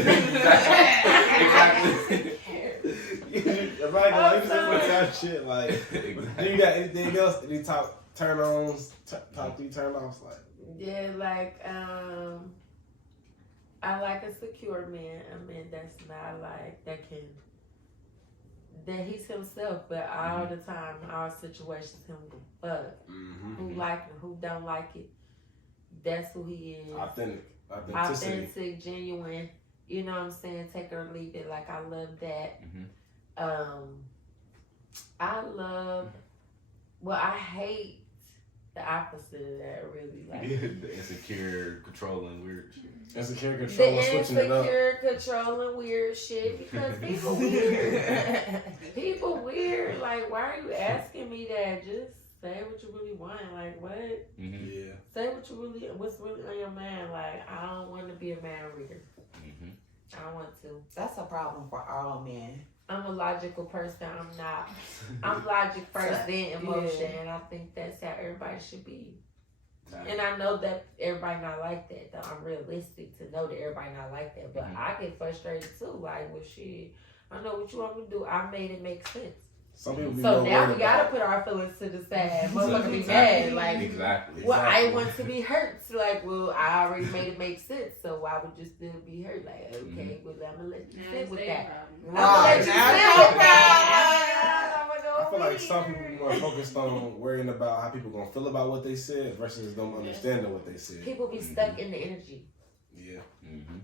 exactly. Shit. Like, do you got anything else? Any top turn-ons? Top 3 turn-offs? Like, yeah, like I like a secure man. A man that's not like that he's himself, but all the time, all situations, him fuck. Who like him, who don't like it. That's who he is. Authentic, genuine. You know what I'm saying? Take it or leave it. Like, I love that. I hate the opposite of that, really. Like, the insecure, controlling, weird shit. Insecure, controlling, weird shit, because people weird. People weird. Like, why are you asking me that? Just say what you really want. Like, what? Yeah. Say what's really on your mind. Like, I don't want to be a man reader. I don't want to. That's a problem for all men. I'm a logical person. I'm logic first, then emotion, and I think that's how everybody should be. And I know that everybody not like that, though. I'm realistic to know that everybody not like that, but I get frustrated too. Like, well, shit, I know what you want me to do. I made it make sense. Some people so now we gotta put our feelings to the side. Motherfucker be mad. Like, well, I want to be hurt. So like, well, I already made it make sense. So why would you still be hurt? Like, okay, well, I'm gonna let you sit with that. I feel like some people be more focused on worrying about how people gonna feel about what they said versus them understanding what they said. People be stuck in the energy. Yeah.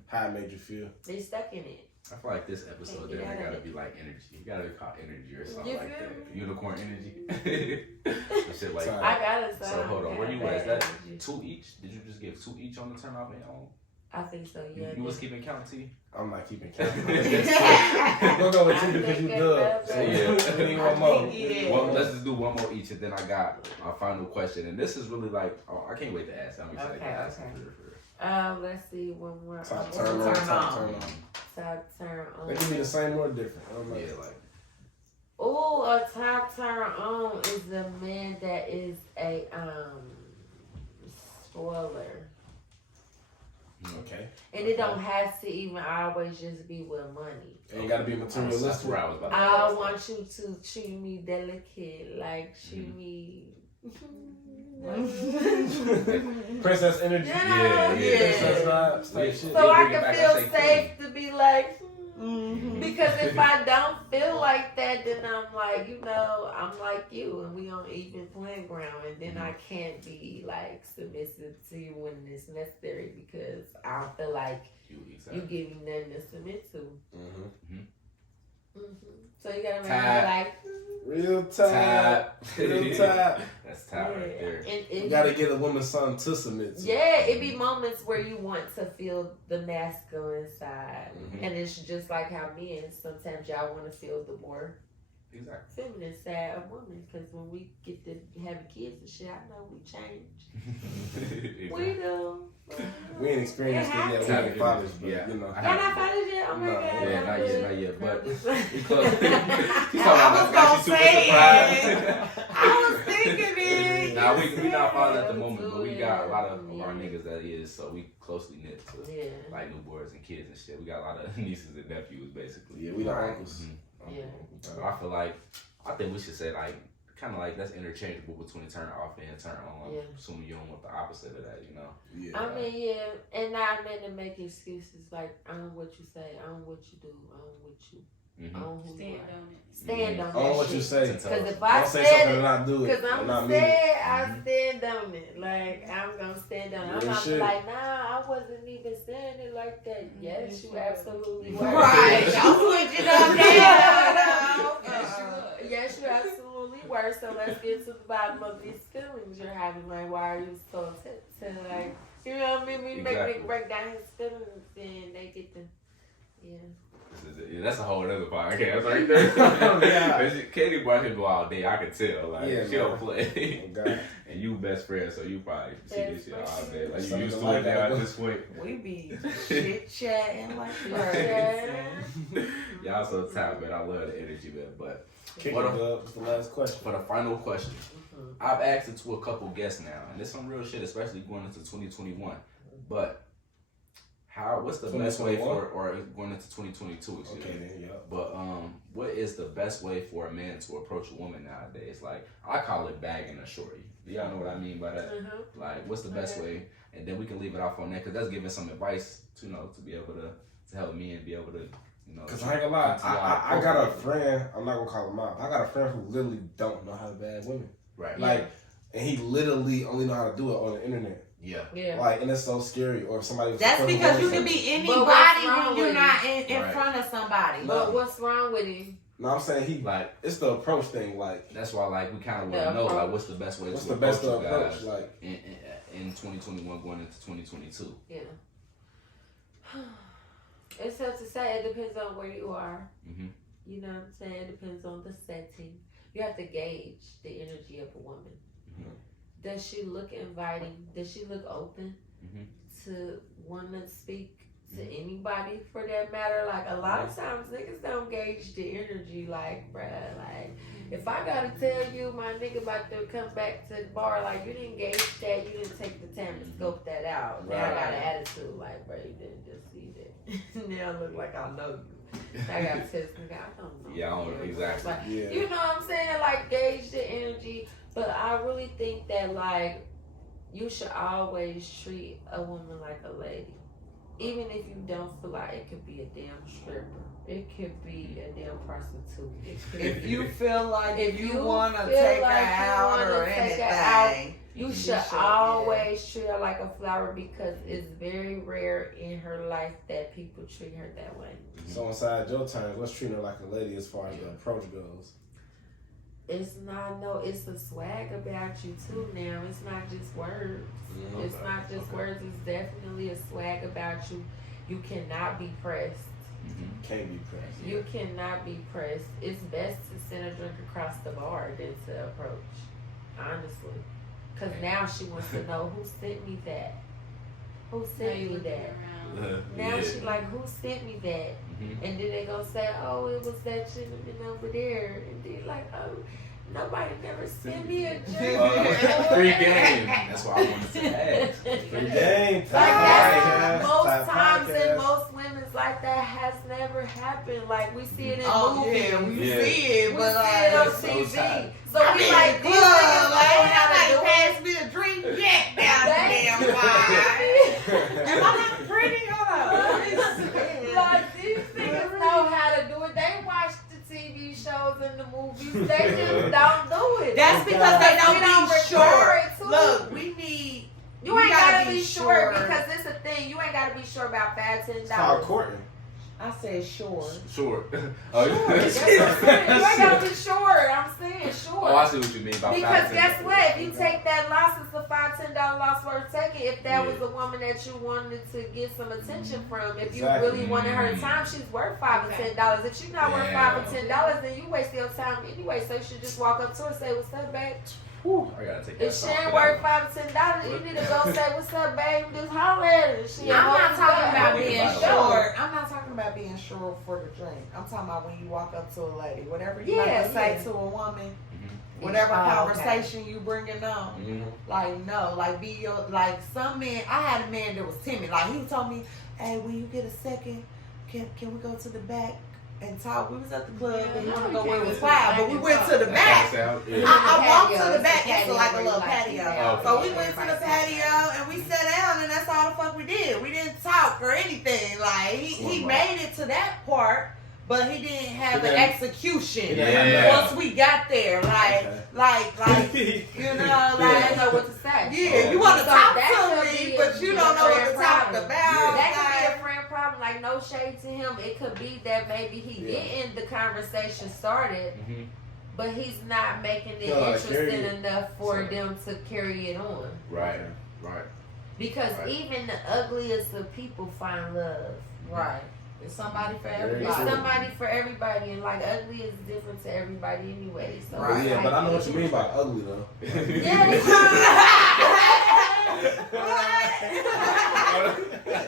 How it made you feel? They stuck in it. I feel like this episode there gotta be like energy. You gotta be called energy or something like that. Unicorn energy. Shit like that. I gotta say. So hold on, where you at? Is that 2 each? Did you just give 2 each on the turn off and on? I think so, yeah. You was keeping count, T? I'm not keeping count. We'll go with 2 because you dub. So yeah, we need one more. Well, let's just do one more each, and then I got our final question. And this is really like, I can't wait to ask. I'm excited to ask. Let's see, one more. Top turn on. Top turn on. They can be the same or different. I don't know. Yeah, like. Oh, a top turn on is a man that is a spoiler. Okay. And it don't have to even always just be with money. It ain't gotta be materialistic. I want you to treat me delicate, like treat me. Princess energy. Yeah. So I can feel safe to be like, because if I don't feel like that, then I'm like, I'm like you, and we on even playing ground, and then I can't be like submissive to you when it's necessary because I don't feel like you give me nothing to submit to. So you gotta remember, like, real tap. That's tap right there. You gotta get a woman's son to submit to. Yeah, it be moments where you want to feel the masculine side, and it's just like how men sometimes y'all want to feel the more feminine side of women. Because when we get to having kids and shit, I know we change. We do. We ain't experienced it yet. We ain't fathers, but you know. Y'all not fathers yet? Oh my god. Yeah, not yet. But we close. I was gonna say it. I was thinking it. Nah, we not fathers at the moment, but we got a lot of our niggas that is, so we closely knit to like newborns and kids and shit. We got a lot of nieces and nephews basically. Yeah, we got uncles. Yeah. But I feel like I think we should say like kind of like that's interchangeable between turn off and turn on. Assuming you don't want the opposite of that, you know. Yeah. I mean, and not meant to make excuses like I don't what you say, I don't what you do, I don't what you. Stand on it. On what you say. Because if I say something and not do it, because I'm said, I stand on it. Like I'm gonna stand on it. I'm not like, nah, I wasn't even saying it like that. Yes, you absolutely were. Right. Don't switch it up now. Yes, you absolutely were. first, so let's get to the bottom of these feelings you're having. Like, why are you so upset? Like, you know what I mean? We make nigga break down his feelings, and they get the, yeah. Yeah, that's a whole other podcast right there. Katie boy can go all day. I can tell. Like she don't play. Oh, and you best friend, so you probably see this shit all day. Like you used to it now at this point. We be chit chatting like Y'all so tight, man. I love the energy, man. But what's the last question? For the final question, I've asked it to a couple guests now, and it's some real shit, especially going into 2021. But what's the best way for, or going into 2022? Excuse me. Then, yeah. But what is the best way for a man to approach a woman nowadays? Like I call it bagging a shorty. Do y'all know what I mean by that? Like what's the best way? And then we can leave it off on that because that's giving some advice to to be able to help me and be able to Because I ain't gonna lie, I got a friend. I'm not gonna call him out. I got a friend who literally don't know how to bag women. Right. Like, and he literally only know how to do it on the internet. Yeah. Like, and it's so scary. Or if somebody. That's because you can be anybody when you're not in front of somebody. But what's wrong with him? No, I'm saying it's the approach thing. Like that's why we kind of want to know like what's the best way to approach you guys like in 2021 going into 2022. Yeah. It's tough to say. It depends on where you are. Mm-hmm. You know what I'm saying? It depends on the setting. You have to gauge the energy of a woman. Mm-hmm. Does she look inviting? Does she look open to want to speak to anybody for that matter? Like a lot of times niggas don't gauge the energy. Like, bruh, like if I gotta tell you my nigga about to come back to the bar, like you didn't gauge that, you didn't take the time to scope that out. Now I got an attitude, like, bruh, you didn't just see that. Now I look like I know you. I got to test nigga, I don't know. Yeah, I don't, exactly. Like, you know what I'm saying? Like gauge the energy. But I really think that like you should always treat a woman like a lady. Even if you don't feel like it could be a damn stripper. It could be a damn prostitute. If you feel like if you want to take her out or anything, you should always treat her like a flower because it's very rare in her life that people treat her that way. So inside your terms, what's treating her like a lady as far as the approach goes? It's a swag about you too now. It's not just words. It's not just words. It's definitely a swag about you. You cannot be pressed. Can't be pressed. You cannot be pressed. It's best to send a drink across the bar than to approach. Honestly. Because now she wants to know who sent me that. Who sent me that? Now she like, who sent me that? And then they gonna say, oh, it was that gentleman over there. And then like, oh, nobody never sent me a drink. Free game. That's why I wanted to ask. Free game. Like that's most times in most women's like that has never happened. Like we see it in movies. Yeah, we see it, but see it on TV. So we like, these niggas know how to do pass me a drink yet down the damn line. Am I not pretty? Like these niggas know how to do it. They watch the TV shows and the movies. They just don't do it. That's because they don't be sure. Look, we need. You ain't gotta be sure because it's a thing. You ain't gotta be sure about $5-10. It's called courting. I said sure. Sure. You ain't gotta be sure. I'm saying sure. Oh, I see what you mean about because guess what? If you take that loss, it's a $5-10 loss worth taking. If that was a woman that you wanted to get some attention from, if you really wanted her time, she's worth $5 or $10. If she's not worth $5 or $10, then you waste your time anyway. So you should just walk up to her and say, "What's up, babe?" I gotta take that. If she ain't worth $5 or $10, you need to go say, "What's up, babe?" Just holler at her. I'm not talking about being sure. I'm not talking about being sure for the drink. I'm talking about when you walk up to a lady, whatever you like to say to a woman, whatever conversation you bringing up. Like no, like be your like some men. I had a man that was timid. Like he told me, "Hey, when you get a second, can we go to the back and talk?" We was at the club and we want to go where it was quiet, but we went to the back. I walked to the back. It's like a little patio. So we went to the patio and we sat down and that's all the fuck we did. We didn't talk or anything. Like he made it to that part, but he didn't have an execution once we got there. Like you know, like I know what to say. Yeah, you want to talk to me, but you don't know what to talk about. That could be a friend problem. Like no shade to him. It could be that maybe he getting the conversation started, but he's not making it carry interesting it. enough for them to carry it on. Right. Because Right. even the ugliest of people find love. Right. It's somebody for Very everybody. It's true. somebody for everybody, and like ugly is different to everybody anyway. So Right. it's Yeah, like, but I know what you mean by ugly though. Yeah, they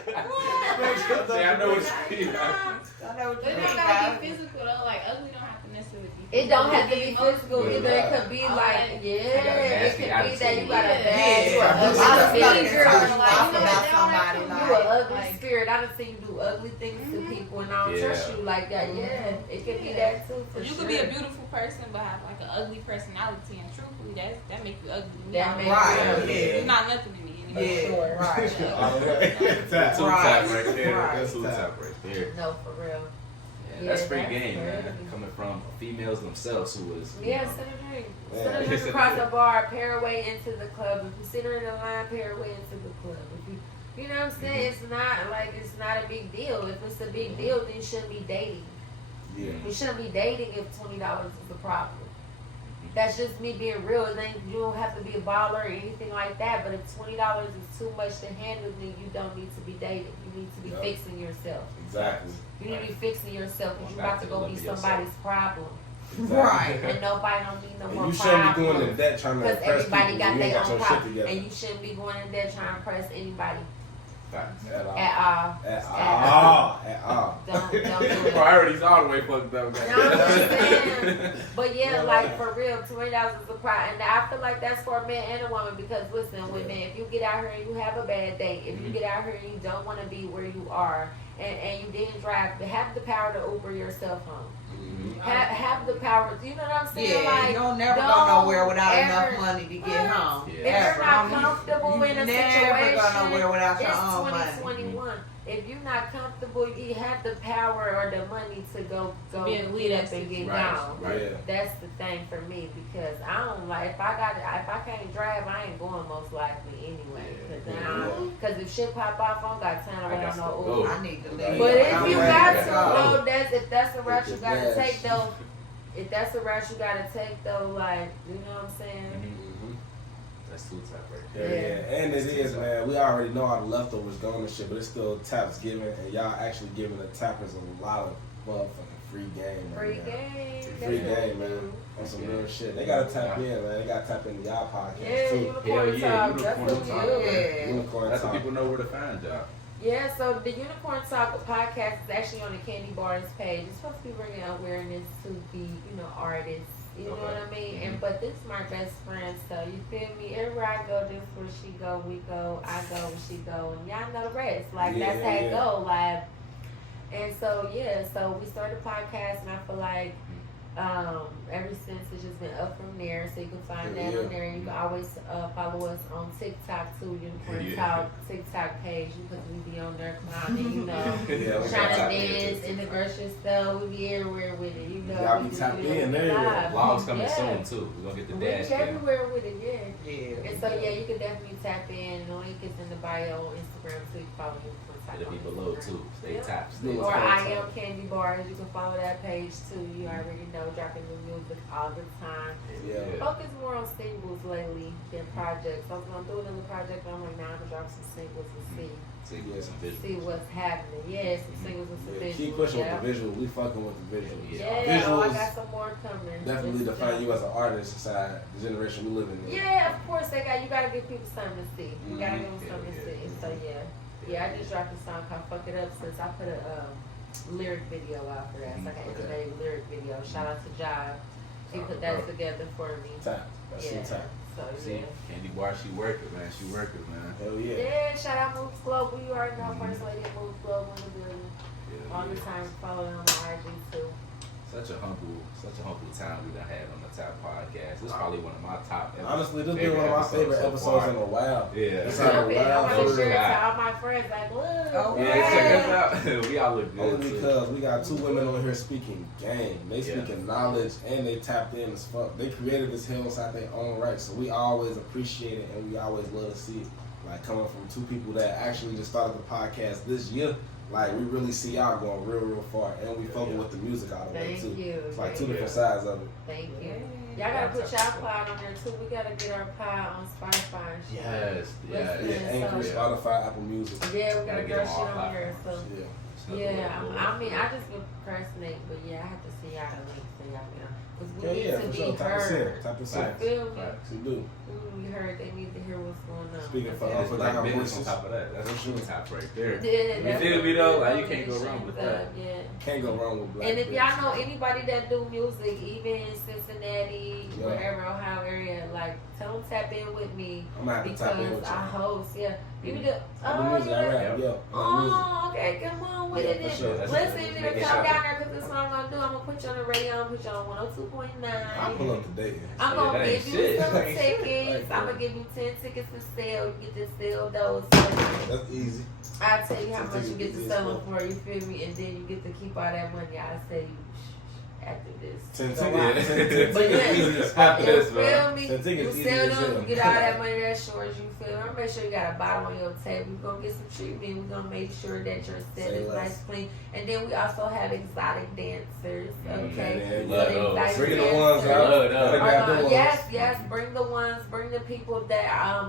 See, I know what you mean. But it don't gotta be physical though. Like ugly don't have to necessarily be. It don't have to be emotional. physical either. It could be All like, that. it could be that you got a Yeah. bad, you Yeah. a A lot of ugly stuff spirit. is girl, talking like, you know, about they don't somebody have to- You an ugly Like- spirit. I done seen you do ugly things to people, and I don't Yeah. trust you like that. Yeah, it could be Yeah. that too. For You sure. could be a beautiful person, but have like an ugly personality, and truthfully, that make you ugly. That make Right, you ugly. yeah. You're not nothing to me anymore. Yeah, Sure. right. That's two Right. tap right there. Right. That's two tap right there. No, for real. Yeah, that's Yeah, free that's game, man. crazy. Coming from females themselves who was. you Yeah, know, sit a drink. Yeah. Sit a drink across the bar, pair away into the club. If you sit her in the line, pair away into the club. If you know what I'm saying? It's not a big deal. If it's a big deal, then you shouldn't be dating. Yeah. You shouldn't be dating if $20 is the problem. That's just me being real. It ain't, you don't have to be a baller or anything like that. But if $20 is too much to handle, then you don't need to be dating. You need to be Yep. fixing yourself. Exactly. You need to be fixing yourself because Going you're back about to to go the be love of yourself. somebody's problem. Right. And nobody don't need no And more you shouldn't be problems. going to debt trying to Because impress everybody people. got You ain't their got own your shit problem. together. And you shouldn't be going in there trying to impress anybody Facts. At all. at all. At At all. At all. Don't do it. Priorities all the way fucked up. You know what I'm saying? But yeah, like for real, $20 is a price. And I feel like that's for a man and a woman because listen, women, if you get out here and you have a bad day, if you get out here and you don't want to be where you are and you didn't drive, have the power to Uber yourself home. Have the power, you know what I'm saying? Yeah, like, you don't never go don't nowhere without enough ever- money to get home. Yeah. If you're Ever. not I mean, comfortable you in a never situation, go nowhere without your it's own money. 2021. If you're not comfortable, you have the power or the money to go Be able to leave get up that and get Right. down. Right. Yeah. That's the thing for me because I don't like if I can't drive, I ain't going most likely anyway. Because if shit pop off, I don't got time to I wait got on to no go. Uber. I need to But leave. But if I'm you ready got to, go. though, if that's the route you gotta Yes. take though, if that's the route you gotta take though, like you know what I'm saying? Mhm. That's two tap right Yeah, there. yeah, and it is, man. We already know all the leftovers going and shit, but it's still taps given, and y'all actually giving the tappers a lot of motherfucking free game, man. Free game. Free that's what game, we man. do. On some real shit. They gotta tap in, man. They gotta tap into y'all podcast Yeah, too. unicorn Hell yeah, talk. That's unicorn what we talk. do. Yeah. Unicorn That's talk. what people know where to find y'all. Yeah, so the Unicorn Talk podcast is actually on the Candy Barz page. It's supposed to be bringing awareness to the, artists. You know Okay. what I mean? And but this is my best friend, so you feel me? Everywhere I go, this where she go, we go, I go, where she go, and y'all know the rest. Like Yeah, that's how it yeah. go. Like, and so so we started a podcast, and I feel like ever since it's just been up from there. So you can find that Yeah. on there, and you can always follow us on TikTok too, Unicorn Yeah. Talk TikTok page because we be on there clowning, Yeah, we trying gotta to tap in dance too. in the grocery store. We be everywhere with it, Y'all we be just tapped do it in everywhere. live. Vlogs coming Yeah. soon too. We're gonna get the We dash cam. everywhere with it, yeah. Yeah. And so you can definitely tap in. The link is in the bio on Instagram, so you can follow me. It'll be below too. Stay Yeah. tapped. Stay Or tapped. I am Candy Barz. You can follow that page too. You already know, dropping new music all the time. Yeah. Focus more on singles lately than projects. I was gonna do another project, but I'm like, nah, I'm gonna drop some singles and see So you get some see visuals. what's happening. Yeah, some singles and some Yeah, visuals. keep pushing yeah. with the visual. We fucking with the visual. Yeah, I Visuals got some more coming. definitely Just define you as an artist inside the generation we live in. Yeah, of course you gotta give people something to see. You gotta give them Mhm. something Yeah, to see. yeah. So yeah, I just dropped a song called "Fuck It Up" since I put a lyric video out for that. It's like an Okay. innovative lyric video. Shout out to Jive. He put that together for me. Tap. That's Yeah. some tap. So See, Candy Bar, she working, man. She working, man. Hell yeah. yeah, shout out Moves Global. You already know First Lady at Moves Global in the building. Yeah, All the yeah. time, follow them on IG too. Such a humble time we done had on the Tap podcast. This is probably one of my top. Honestly, this has favorite been one of my favorite so episodes far. in a while. Yeah. It's I like a want to while. share it Yeah. to all my friends. Like, look. Oh, Yeah, check us out. We all look good. Only too. because we got two women on here speaking game. They Yeah. speaking knowledge and they tapped in as fuck. They created this hill inside their own right. So we always appreciate it and we always love to see it. Like coming from two people that actually just started the podcast this year. Like, we really see y'all going real far. And we fucking with the music out of it, too. Thank you. It's like two different sides of it. Thank you. Y'all gotta put y'all pod on there too. We gotta get our pod on Spotify and shit. Yes. Yeah, Listen, Anchor, so- Spotify, Apple Music. Yeah, we gotta Gotta get get them shit all on there. So yeah, I mean, I just been procrastinating, but yeah, I have to see y'all the link so y'all know. Cause we need to for be sure. heard. Type of You sense. feel me? We do. We need to be heard. They need to hear what's going on. Speaking for And it's for black our business on voices. top of that. That's a shoe top right there. Yeah, You feel me though? Like you can't go wrong with that. Yeah. Can't go wrong with black And if y'all know business. anybody that do music, even in Cincinnati, Yeah. wherever, Ohio area, like tell them tap in with me I'm gonna have to tap in because with I y'all. host. Yeah, you do. I do Oh, music, you I do. rap, yeah. I Oh, okay, come on with Yeah, it. for Then. sure. That's Listen, it. you need Make to it come shot. down there because this is what I'm gonna do. I'm gonna put you on the radio. I'm gonna put you on I'll 102.9. pull up the date. I'm gonna that ain't give you shit. some That ain't shit. tickets. Like I'm gonna give you 10 tickets to sell. You get to sell those. That's easy. I'll tell you how 10 much you get tickets to is sell them cool. for, you feel me? And then you get to keep all that money. I'll tell you after this. 10 So tickets. I- 10 tickets But yeah, easy as After you this, feel man. me? 10 tickets You easy sell as them, hell. you get all that money that shores, you feel me? Make sure you got a bottle on your table. We're gonna get some treatment. We're gonna make sure that your set Say is less. nice, clean. And then we also have exotic dancers, okay? man. Love So the those. exotic Bring the ones dancers- out. Love Gotta those. grab the ones. Yes, bring the ones, bring the people that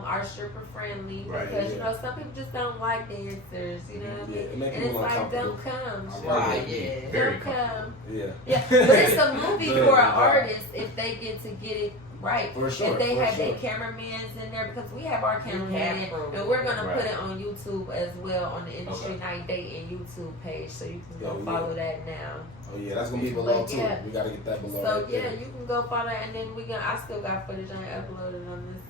are stripper friendly Right, because you yeah. know some people just don't like dancers, you know what I Yeah, mean? it make And people it's like uncomfortable. don't come, Right, shit. Very Don't come. Yeah. Yeah, but it's a movie Yeah, for an yeah. artist if they get to get it right. For sure, If they for have sure. their cameramans in there because we have our cameraman in, Camera. and we're gonna Right. put it on YouTube as well on the Industry Okay. Night Day and YouTube page, so you can go Oh, yeah. follow that now. Oh yeah, that's gonna be below But too. yeah. We gotta get that below. So right yeah, there. you can go follow that, and then I still got footage I ain't uploaded on this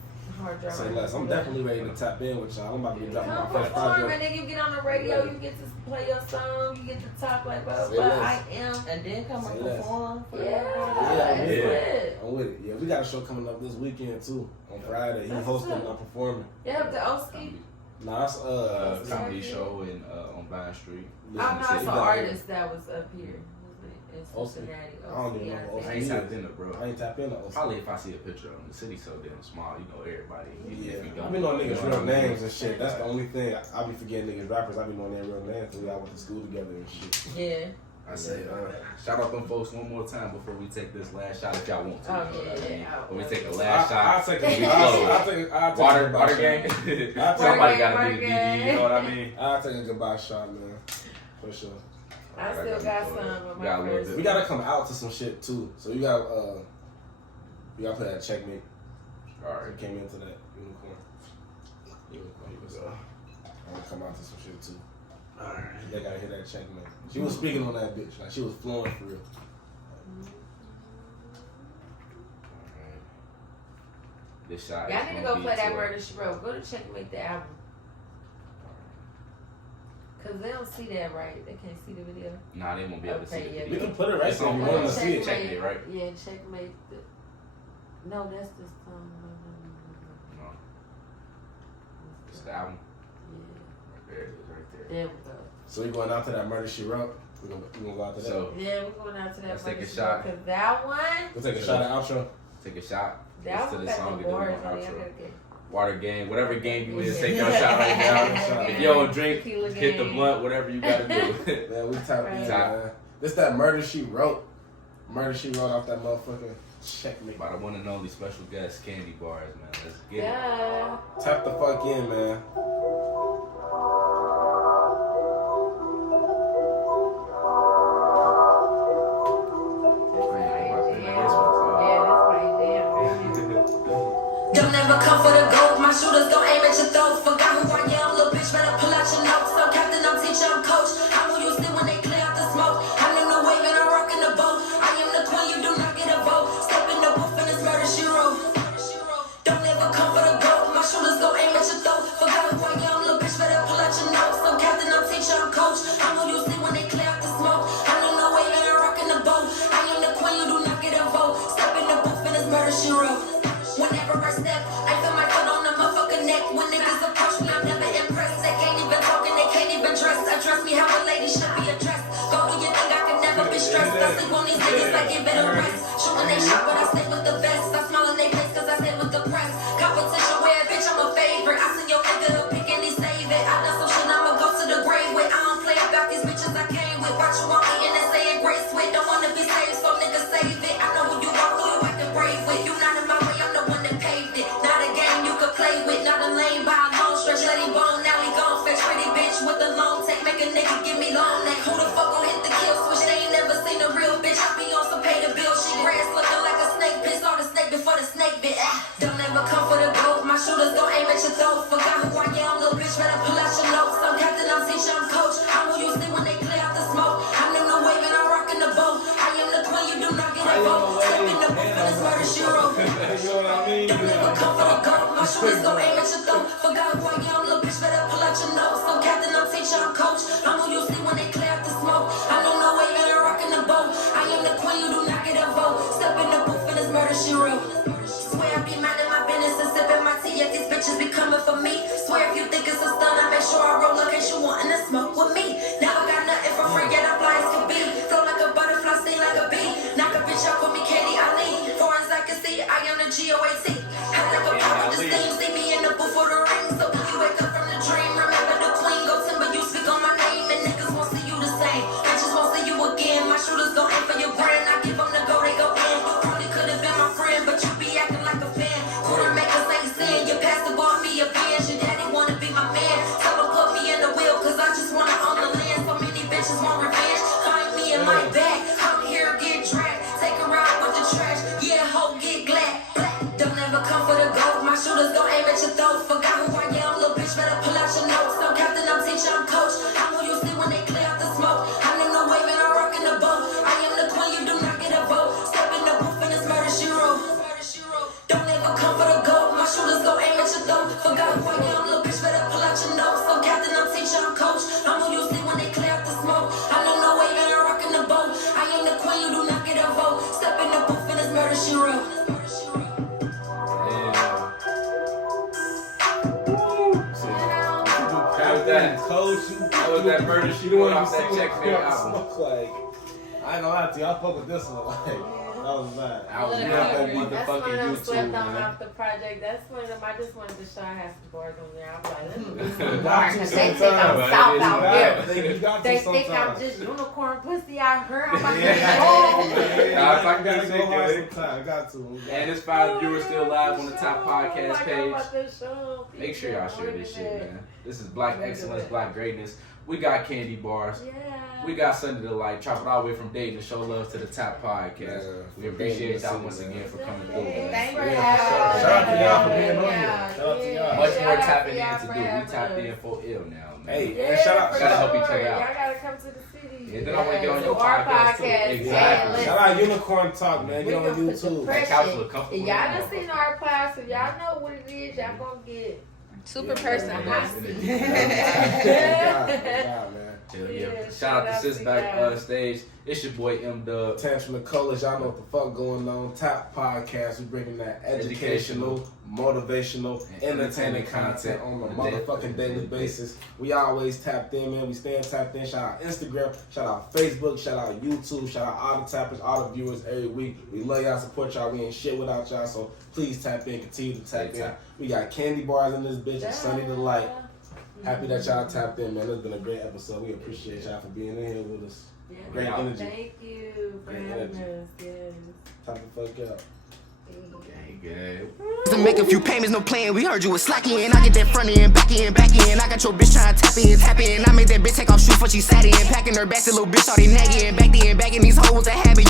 hard drive. Say less. I'm definitely ready to tap in with y'all. I'm about to be dropping Come my first perform, and project. then you get on the radio, you get to play your song, you get to talk like blah Say blah. less. I am. And then come Say and less. perform. For Yeah, Yeah, it's yeah. lit. I'm with it. Yeah, we got a show coming up this weekend too. On Friday. He That's hosting, what's I'm performing. Yeah, the Oski. Nah, it's Comedy show in on Vine Street. I know it's an He got- artist that was up here. In Oski. Cincinnati. I don't even know Oski, who Oski I I ain't think. tapped in there, bro. I ain't tap in on Oski. Probably if I see a picture of them. The city's so damn small, you know everybody. Even if you Yeah, don't I be knowing know, niggas you know real what I mean? names and shit. That's the only thing. I be forgetting niggas rappers. I be knowing their real names. We all went to school together and shit. Yeah. I say, shout out them folks one more time before we take this last shot if y'all want to. Oh, you know what I yeah, mean? yeah. When we take a last I'll shot, take we a close. water Water gang. I'll take Somebody a gotta be the water DD, you know what I mean? I'll take a goodbye shot, man. For sure. I still got some of Got a my little first. bit. We gotta come out to some shit too. So you gotta play that checkmate. Alright. We came into that unicorn. Unicorn, you was I wanna come out to some shit too. Alright. They gotta hear that checkmate. She was speaking on that bitch. Like she was flowing for real. This shot. Y'all is need to gonna go be play that for- Murder She Wrote. Go to Checkmate the album. Cause they don't see that right. They can't see the video. Nah, they won't be able to see Okay, the yeah. We video. can put it right It's there if on you Barz. wanna see it. Checkmate, right? Yeah, Checkmate. No, that's the song. No. No. It's the album. Yeah. There it is, right there. There we go. So we going out to that Murder She Wrote. We gonna go out to that. So, Yeah, we're going out to that. Let's take a Murder She shot. Wrote, 'cause that one. we'll take a shot at outro. take a shot. That Listen to one the got song the and then bars we're on gonna it. I outro. gotta get Water game, whatever game you is, Yeah. take your shot right now. If you don't drink, Tequila hit the game. blunt, whatever you gotta do. Man, we tap in, Right. man. This that Murder She Wrote. Murder She Wrote off that motherfucking checkmate. By the one and only special guest, Candy Barz, man. Let's get it. Yeah. Tap the fuck in, man. Don't ever come for the gold. My shooters gon' aim at your throat. Forgot who I am, little bitch. Better pull out your notes. I'm captain, I'm teacher, I'm coach. I'm who you see when they clear out the smoke. I'm in the wave and I'm rocking the boat. I am the queen, you do not get a vote. Step in the booth and it's Murder She Wrote. Don't ever come for the gold. My shooters gon' aim at your throat. Forgot who I am, little bitch. Better pull out your notes. I'm captain, I'm teacher, I'm coach. I'm who you see when they clear out the smoke. I'm in the wave and I'm rocking the boat. I am the queen, you do not get a vote. Step in the booth and it's Murder She Wrote. Whenever I step, I feel my foot on the motherfucking neck. When niggas approach me, I'm never impressed. They can't even talk and they can't even dress. Address me how a lady should be addressed. Go do your thing, I can never be stressed. I sleep on these niggas like give it a rest. Shooting they shot, but I stay with the best. I smile on they face cause I stay with the press. Competition where, bitch, I'm a favorite. I send your nigga to pick and he save it. I done some shit, I'ma go to the grave with. I don't play about never come for the gold. My shooters gon' aim at your throat. Forgot who I am, little bitch, better pull out your notes. I'm captain, I'm teacher, I'm coach. I'm who you see when they clear out the smoke. I'm in the wave and I'm rocking the boat. I am the queen, you do not get a vote. Step in the booth and it's murder, she wrote. Don't never come for the gold. My shooters gon' aim at your throat. Forgot who I am, little bitch, better pull out your notes. I'm captain, I'm teacher, I'm coach. I'm who you see when they clear out the smoke. I'm in the wave and I'm rocking the boat. I am the queen, you do not get a vote. Step in the booth and it's murder, she wrote. Swear I be minding my business and sipping my tea. If these bitches be coming for me, swear if you think it's a stun, I make sure I roll up in case you wantin' to smoke with me. Now I got nothing for free, yet I fly as can be. Flow like a butterfly, sting like a bee. Knock a bitch out for me, Katie Ali. Far as I can see, I am the GOAT. Hot like a pop with the steam, see me in the booth for the ring. So when you wake up from the dream, remember the queen. Go timber, you speak on my name, and niggas won't see you the same. Bitches won't see you again. My shooters gon' aim for your brand. I give them the go, they go in. Probably could've been my friend, but you be acting like a fan. Quarter makers ain't sin. Your pastor bought me a Benz. Your daddy wanna be my man. Tell him put me in the wheel, cause I just wanna own the land. So many bitches want revenge. Find me in my bag. I'm here, get dragged. Take a ride with the trash. Yeah, ho, get glad. Don't ever come for the gold. My shooters gon' aim at your throat. Forgot who I am, little bitch, better pull out your notes. I'm captain, I'm teacher, I'm coach. I'm who you see when they clear out the smoke. I'm in the wave and I'm rocking the boat. I am the queen, you do not get a vote. Step in the booth and it's murder, she wrote. Don't ever come for the gold. My shooters gon' aim at your throat. Forgot who I am, little bitch, better pull out your notes. I'm captain, I'm teacher, I'm coach. I'm who you see when they clear out the smoke. I'm in the wave and I'm rocking the boat. I am the queen, you do not get a vote. Step in the booth and it's murder, she wrote. That coach, that was that murder she don't pulled want off to that see check what for your crap album. smoke like. I ain't gonna lie to you, I fuck with this one. Like, that was bad. I was Look, on that That's one motherfucking of them YouTube, slept on man. off the project. That's one of them. I just wanted to show I have some bars on there. I was like, let me You listen to got bars to because they think sometimes, I'm man. south It's out bad. here. You got to They think I'm sometimes. just unicorn pussy out here. I'm like, Yeah, oh. Nah, if I I can gotta do go hard it, sometimes. I got to. And it's 5 viewers still live on the top Oh podcast my God, page. about this show. Make sure y'all share this shit, People man. This is Black Look at Excellence, that. Black Greatness. We got Candy Bars. Yeah. We got Sunday Delight. Chop it all the way from Dayton to show love to the top podcast. Yeah, We from appreciate Dayton to y'all once City, again man. for coming through. Hey, man. thanks for Yeah, having shout out to y'all for us. being on here. Yeah, Shout out to y'all. yeah. Much Shout more out to tapping y'all in to for do. We having tapped us. in for ill now, man. Hey, Yeah, and shout out, for gotta help each other sure. out. Y'all gotta come to the city. And then I wanna get on To your our podcast, too. podcast. Exactly. Yeah, shout out Unicorn Talk, man. We Get on gonna put YouTube. That couch depression. look comfortable. And y'all done seen our class, so y'all know what it is. Y'all gonna get Super person. Yeah. Huh? Good job, man. Hell Yeah, yeah. Shout out to Sis back guys. stage. It's your boy M Dub. Tans from the Colors, y'all know what the fuck going on. Top podcast, we bringing that educational, motivational, And entertaining content on a motherfucking daily basis. We always tapped in, man. We staying tapped in. Shout out Instagram, shout out Facebook, shout out YouTube, shout out all the tappers, all the viewers every week. We love y'all, support y'all. We ain't shit without y'all, so please tap in, continue to tap in. We got Candy Bars in this bitch and Sunny Delight. Happy that y'all tapped in, man. It's been a great episode. We appreciate y'all for being in here with us. Yeah. Great energy. Thank you for Great having energy. us. Yes. Time to fuck up. Gang, gang. To make a few payments, no playing. We heard you was slacking, and I get that front end, back end, back end. I got your bitch trying to tap in. I made that bitch take off shoes before she sat in. Packing her back, the little bitch started nagging. Back then, bagging these hoes a habit.